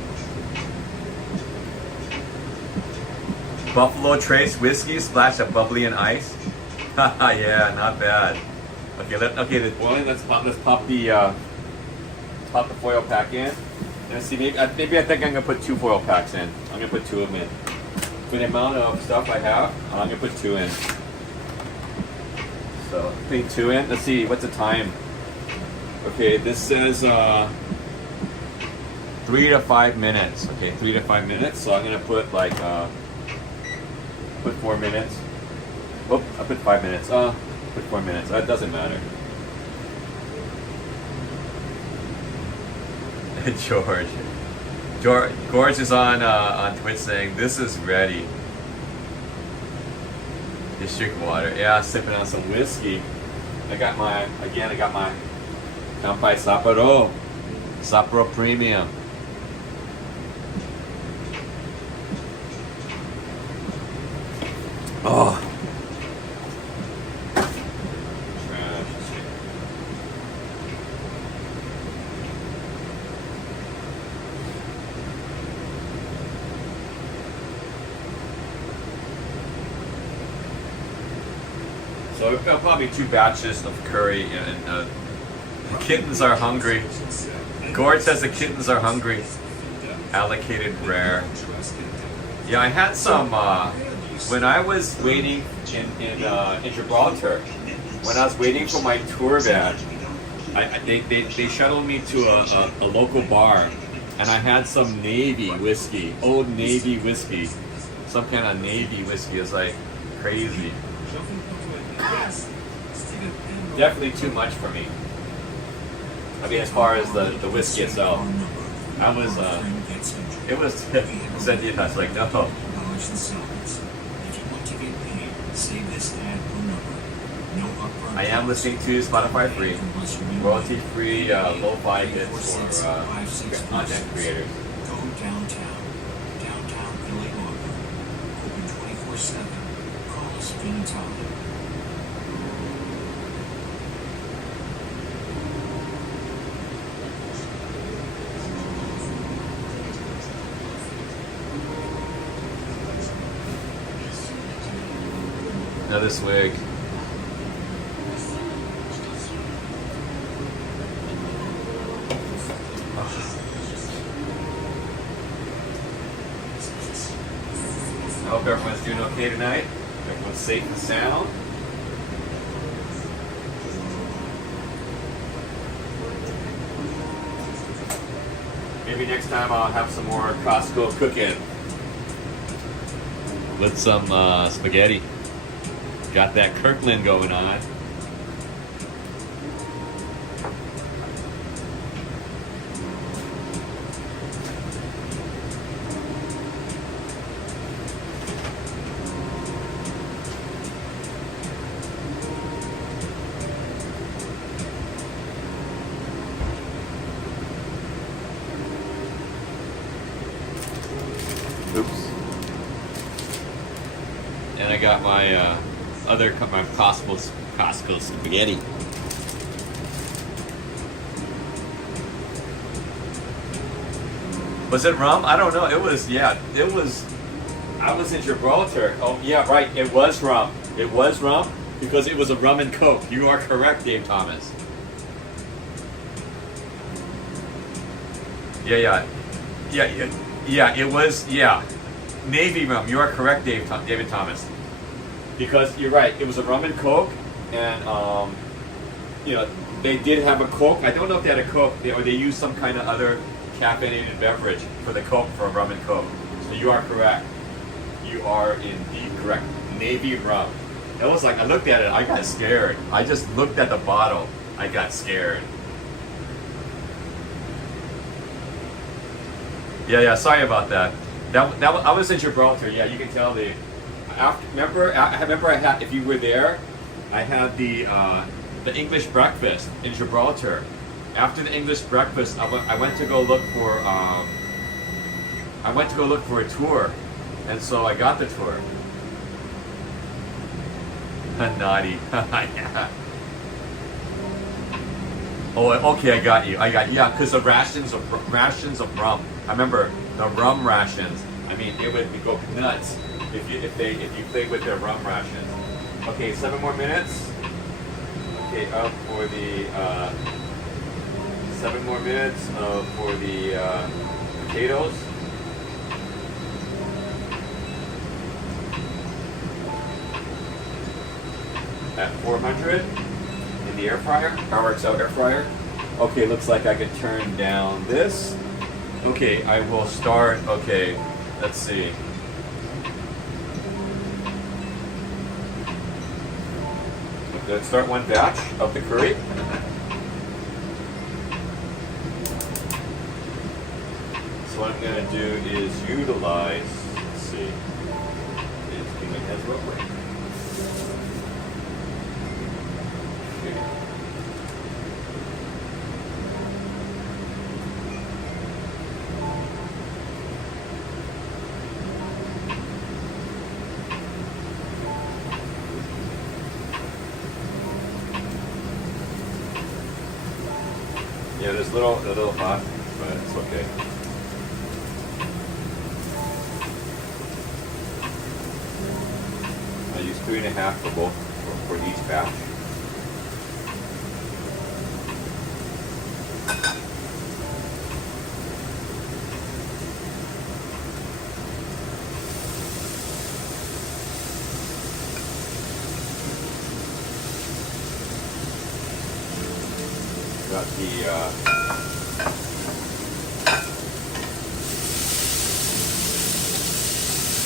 Buffalo Trace whiskey, splash of bubbly and ice. Haha, yeah, not bad. Okay, the boiling. Let's pop the foil pack in. And see, maybe I think I'm gonna put 2 foil packs in. I'm gonna put 2 of them in. For the amount of stuff I have, I'm gonna put 2 in. So putting 2 in. Let's see, what's the time? Okay, this says 3 to 5 minutes. Okay, 3 to 5 minutes. So I'm gonna put like put 4 minutes. Oh, I put 5 minutes. Put 4 minutes. That doesn't matter. George is on Twitch saying this is ready. District water. Yeah, sipping on some whiskey. I got my Kanpai Sapporo Premium. Oh. So we've got probably 2 batches of curry, and the kittens are hungry. Gord says the kittens are hungry. Allocated rare. Yeah, I had some when I was waiting in Gibraltar. When I was waiting for my tour van, they shuttled me to a local bar, and I had some Navy whiskey, old Navy whiskey, some kind of Navy whiskey. It's like crazy. Definitely too much for me. I mean, as far as the whiskey itself, it was said I was like, no. I am listening to Spotify free, royalty free, lo-fi hits for content creators. Go downtown. Downtown LA Logo. Open 24/7. Call us anytime. Another swig. I hope everyone's doing okay tonight. Everyone's safe and sound. Maybe next time I'll have some more Costco cooking with some spaghetti. Got that Kirkland going on. Oops. And I got my my Costco spaghetti. Was it rum? I don't know. It was, yeah, it was. I was in Gibraltar. Oh, yeah, right. It was rum. It was rum because it was a rum and coke. You are correct, Dave Thomas. Yeah. It was, yeah. Navy rum. You are correct, David Thomas. Because you're right, it was a rum and coke, and they did have a coke. I don't know if they had a coke, or they used some kind of other caffeinated beverage for the coke for a rum and coke. So you are correct. You are indeed correct. Navy rum. It was like I looked at it, I got scared. I just looked at the bottle, I got scared. Yeah. Sorry about that. I was in Gibraltar. Yeah, you can tell the. Remember, I had, if you were there, I had the English breakfast in Gibraltar. After the English breakfast, I went to go look for a tour, and so I got the tour. Naughty. Yeah. Oh, okay, I got you. Yeah, because the rations of rum. I remember the rum rations. I mean, it would go nuts if you played with their rum rations. Okay, 7 more minutes. Okay, up for the 7 more minutes for the potatoes. At 400 in the air fryer, Power XL air fryer. Okay, looks like I could turn down this. Okay, I will start. Okay, let's see. Let's start one batch of the curry. So what I'm going to do is utilize, let's see, it's clean my hands real quick. Okay. Yeah, there's a little hot, but it's okay. I use 3.5 for both for each batch. Got the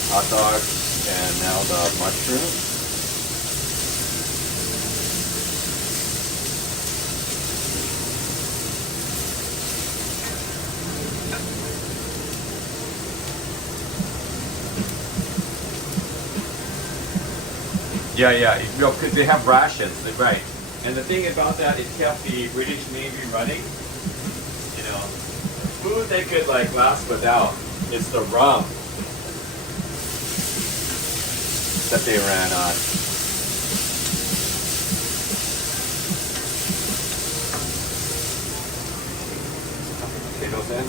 hot dogs and now the mushroom. Yeah, you know, 'cause they have rations, right? And the thing about that, it kept the British Navy running. You know, food they could like last without. It's the rum that they ran on. Potatoes in.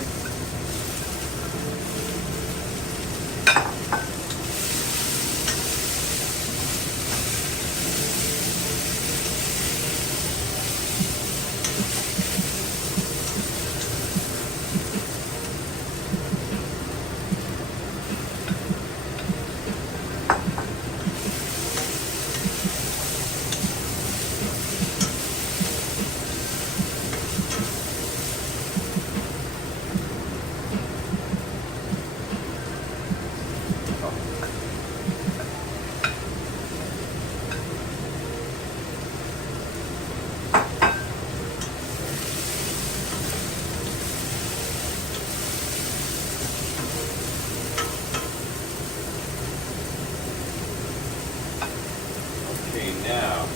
Okay, now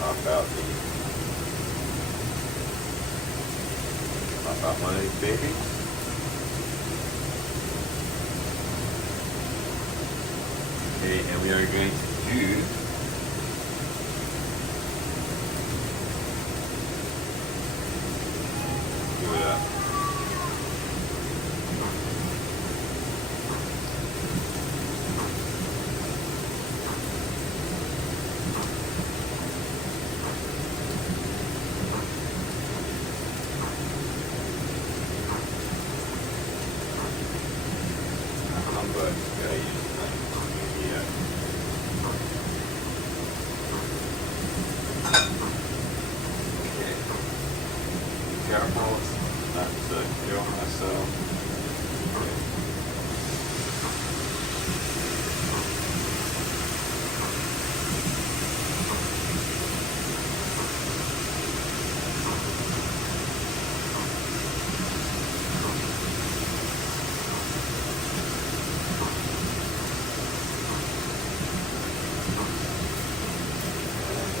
pop out one of these babies. Okay, and we are going to do it up. But gotta use yeah. Okay. Be careful not to kill myself. Okay.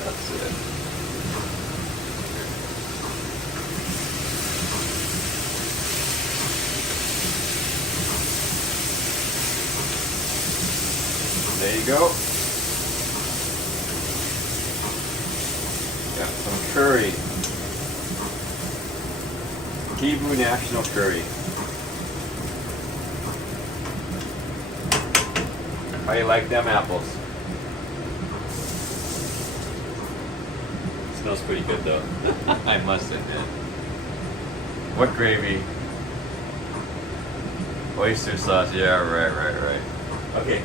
That's it. There you go. Got some curry. Hebrew National Curry. How you like them apples? Smells pretty good though. I must admit. What gravy? Oyster sauce. Yeah, right. Okay.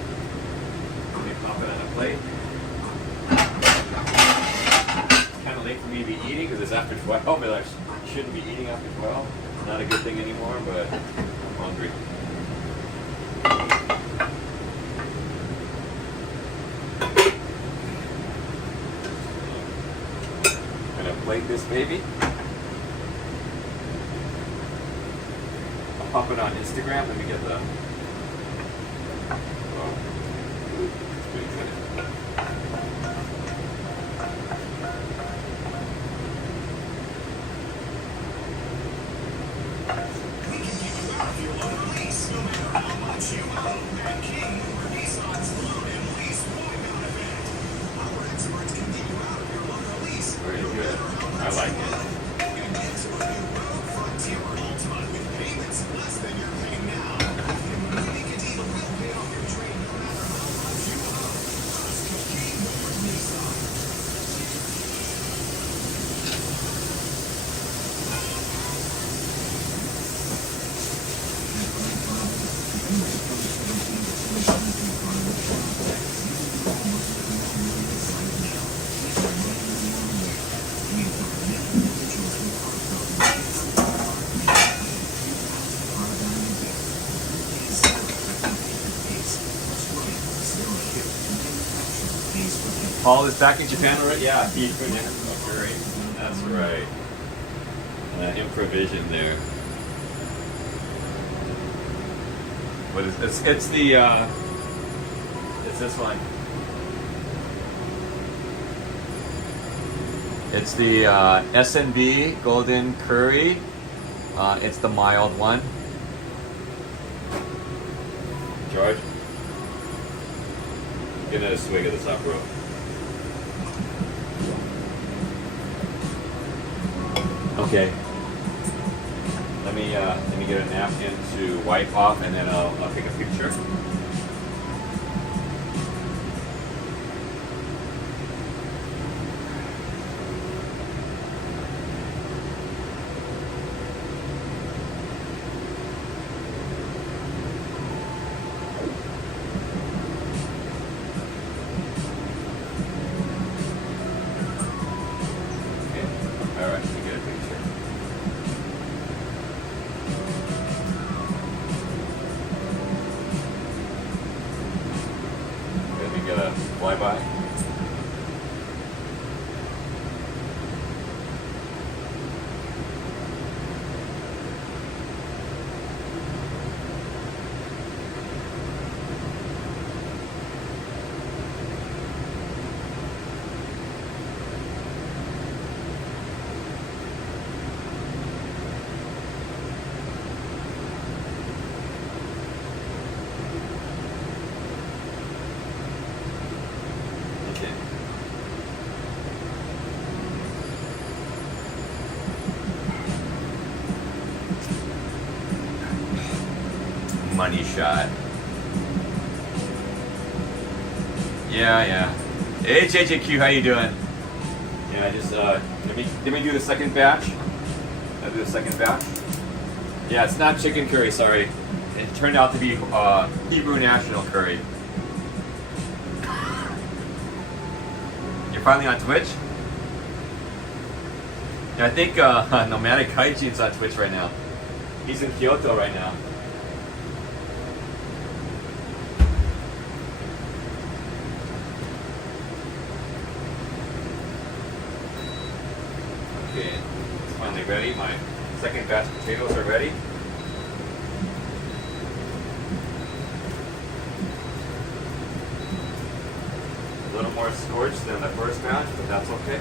Let me pop it on a plate. Kind of late for me to be eating because it's after 12, but I shouldn't be eating after 12. Not a good thing anymore, but I'm hungry. Gonna plate this baby. I'll pop it on Instagram. Let me get the. Oh, it's pretty good. We can get you out of your loan or lease, no matter how much you owe. And King or Nissan's loan and lease wipeout event. Our experts can get you out of your loan or lease. Very no good. matter how I much like you it. owe. And get to a new Road Frontier or Ultima with payments less than you're paying now. Make it even will pay off your trade no matter how much you owe. Trust King or Nissan. Paul is back in Japan already? Yeah, he's been in. Oh, great. That's right. Improvision there. What is this? It's the it's this one. It's the S&B Golden Curry. It's the mild one. George, get a swig of this up, bro. Okay. Let me get a napkin to wipe off, and then I'll take a picture. Okay. All right. Let me get a picture. Let me get a flyby. Okay. Money shot. Yeah. Hey JJQ, how you doing? Yeah, just let me do the second batch. I'll do the second batch. Yeah, it's not chicken curry, sorry. It turned out to be Hebrew National Curry. You're finally on Twitch? Yeah, I think Nomadic Hygien's on Twitch right now. He's in Kyoto right now. Okay, it's finally ready. My second batch of potatoes are ready. A little more scorched than the first batch, but that's okay.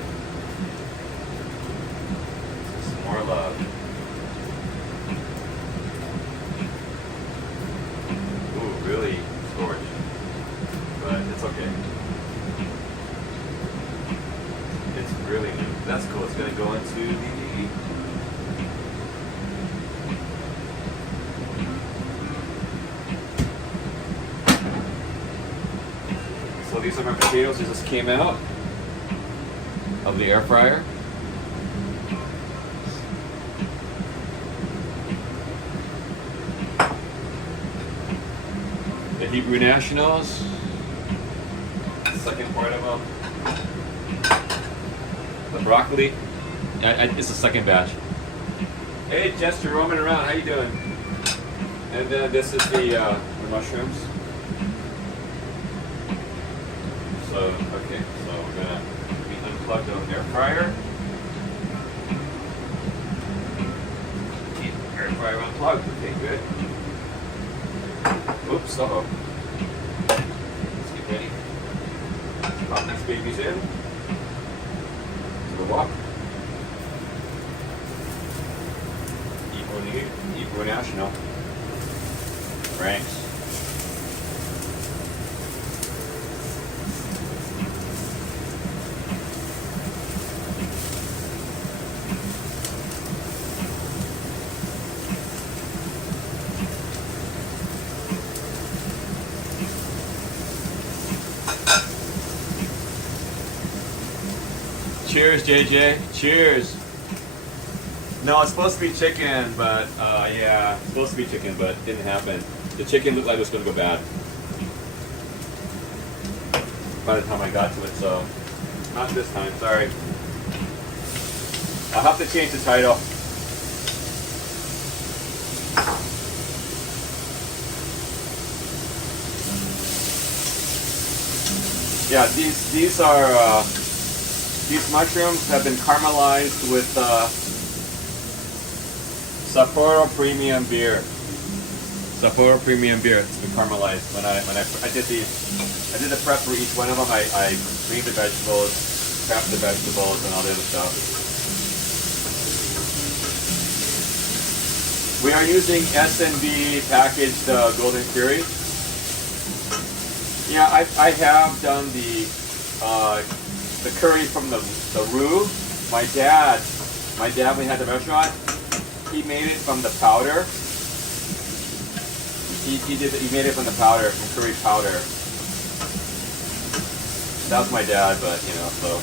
Some more love. Ooh, really scorched. But it's okay. It's really new. That's cool. It's gonna go into the these are my potatoes that just came out of the air fryer. The Hebrew Nationals, second part of them. The broccoli, it's the second batch. Hey Jester, roaming around, how you doing? And then this is the mushrooms. So, okay, so we're gonna unplug the air fryer. Keep air fryer unplugged, okay, good. Oops, uh-oh. Let's get ready. Pop these babies in. To the wok. Hebrew National. Ranks. Cheers, JJ. Cheers. No, it's supposed to be chicken, but yeah, it's supposed to be chicken, but it didn't happen. The chicken looked like it was going to go bad by the time I got to it, so not this time, sorry. I'll have to change the title. Yeah, these are these mushrooms have been caramelized with Sapporo Premium beer. Sapporo Premium beer. It's been caramelized. When I did the prep for each one of them. I cleaned the vegetables, prepped the vegetables, and all the other stuff. We are using S&B packaged golden curry. Yeah, I have done the curry from the roux. My dad, when he had the restaurant, he made it from the powder. He made it from the powder, from curry powder. That was my dad, but you know, so.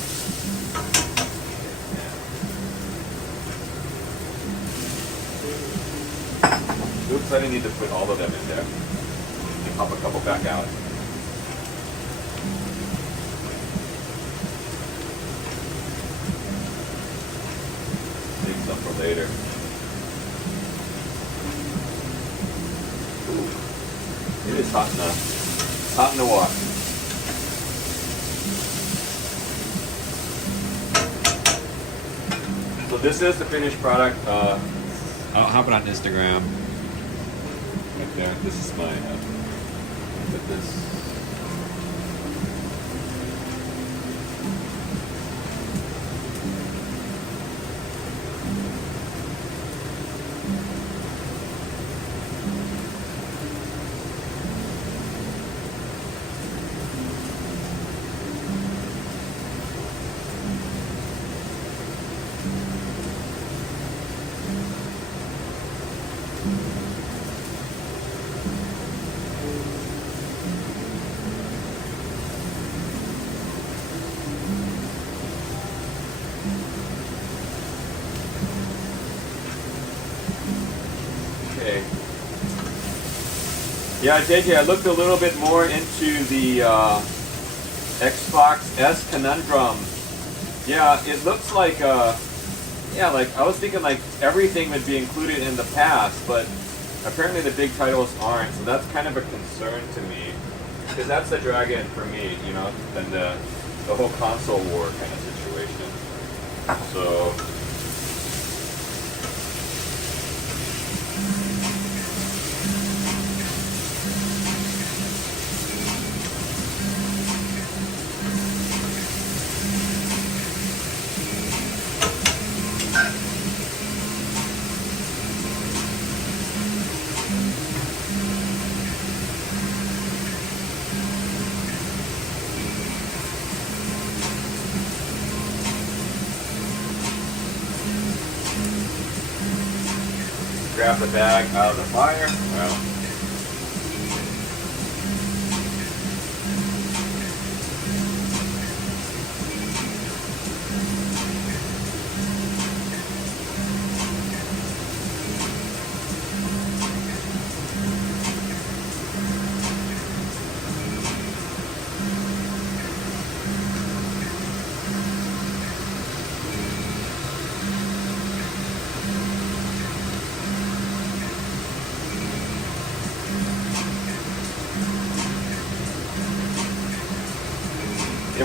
Yeah. Oops, I didn't need to put all of them in there. And pop a couple back out. Save some for later. It is hot enough. It's hot in the wok. So this is the finished product. I'll hop it on Instagram. Right there. This is my. Put this. Okay. Yeah, JJ, I looked a little bit more into the Xbox S Conundrum. Yeah, it looks like, yeah, like I was thinking like everything would be included in the pass, but apparently the big titles aren't, so that's kind of a concern to me. Because that's the dragon for me, you know, and the whole console war kind of situation. So. Grab the bag out of the fire. Well,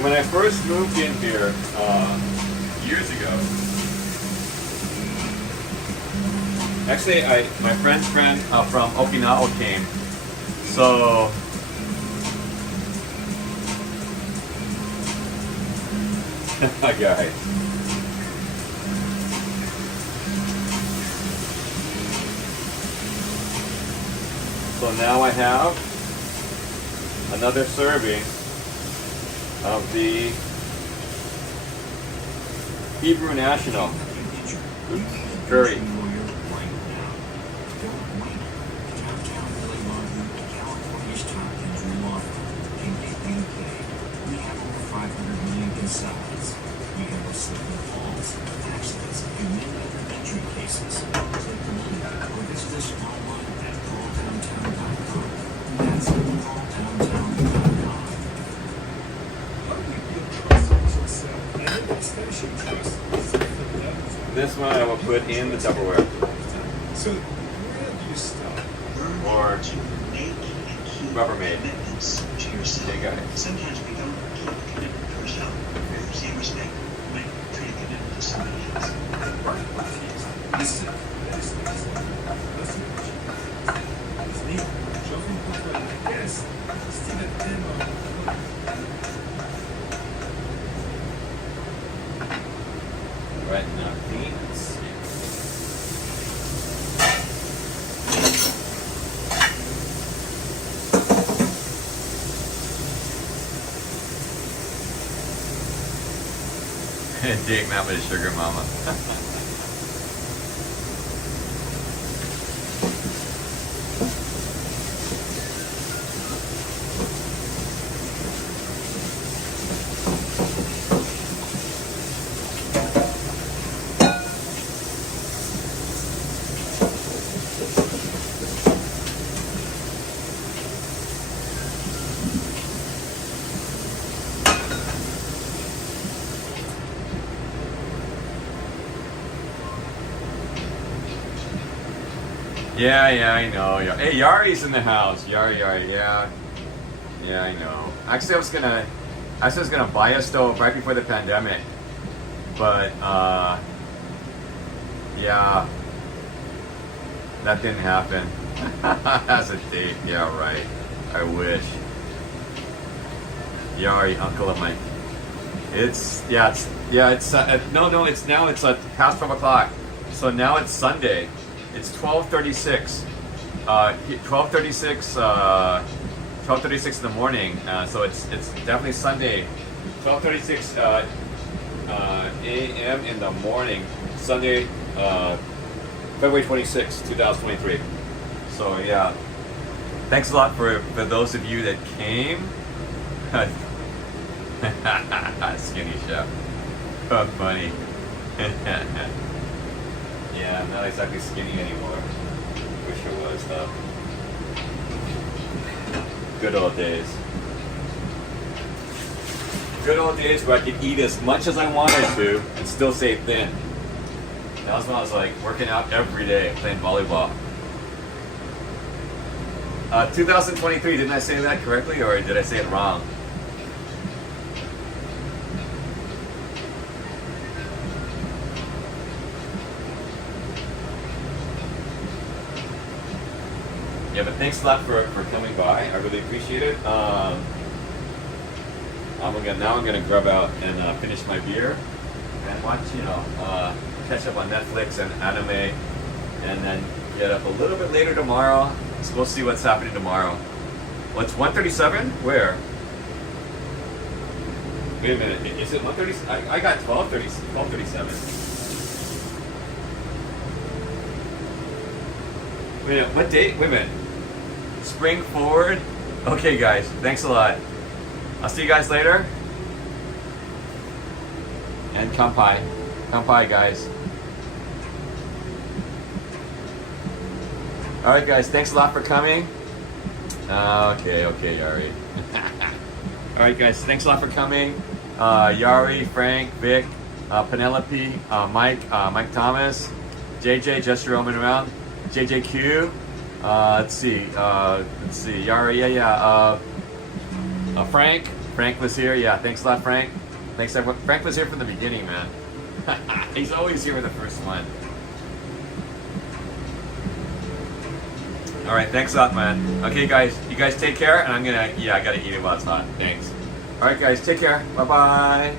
when I first moved in here years ago, actually, my friend's friend from Okinawa came, so guys. So now I have another serving of the Hebrew National curry. We have received calls, accidents, and many other entry cases. Take the money or visit us online at calldowntown.com. That's calldowntown.com. This one I will put in the Tupperware. So, where do you start? Or to make and keep Rubbermaid. commitments to yourself. There you go. Sometimes we don't keep a commitment to ourselves. Same respect when trying to commitment to somebody else. Listen. Right now, beans. Jake Matt with his sugar mama. Yeah, I know. Hey, Yari's in the house. Yari, yeah, I know. Actually, I was gonna buy a stove right before the pandemic, but yeah, that didn't happen. As a date, yeah, right. I wish. Yari, uncle of mine. It's past 12 o'clock. So now it's Sunday. It's 12:36. 12:36 in the morning. So it's definitely Sunday. 12:36 a.m. in the morning. Sunday, February 26, 2023. So yeah, thanks a lot for those of you that came. Skinny chef. Funny. Yeah, I'm not exactly skinny anymore. Wish I was though. Good old days. Good old days where I could eat as much as I wanted to and still stay thin. That was when I was like working out every day, playing volleyball. 2023, didn't I say that correctly or did I say it wrong? Yeah, but thanks a lot for coming by. I really appreciate it. I'm gonna grub out and finish my beer and watch, catch up on Netflix and anime, and then get up a little bit later tomorrow. So we'll see what's happening tomorrow. Well, it's 1:37? Where? Wait a minute. Is it 1:30? I got 12:37. Wait a minute. What date? Wait a minute. Spring forward. Okay, guys. Thanks a lot. I'll see you guys later. And kampai. Kampai, guys. Alright, guys. Thanks a lot for coming. Okay, Yari. Alright, guys. Thanks a lot for coming. Yari, Frank, Vic, Penelope, Mike Thomas, JJ, just roaming around, JJQ. Let's see. Yari, Frank, Frank was here. Yeah, thanks a lot, Frank. Thanks, everyone. Frank was here from the beginning, man. He's always here with the first one. All right, thanks a lot, man. Okay, guys, you guys take care, and I gotta eat it while it's hot. Thanks. All right, guys, take care. Bye-bye.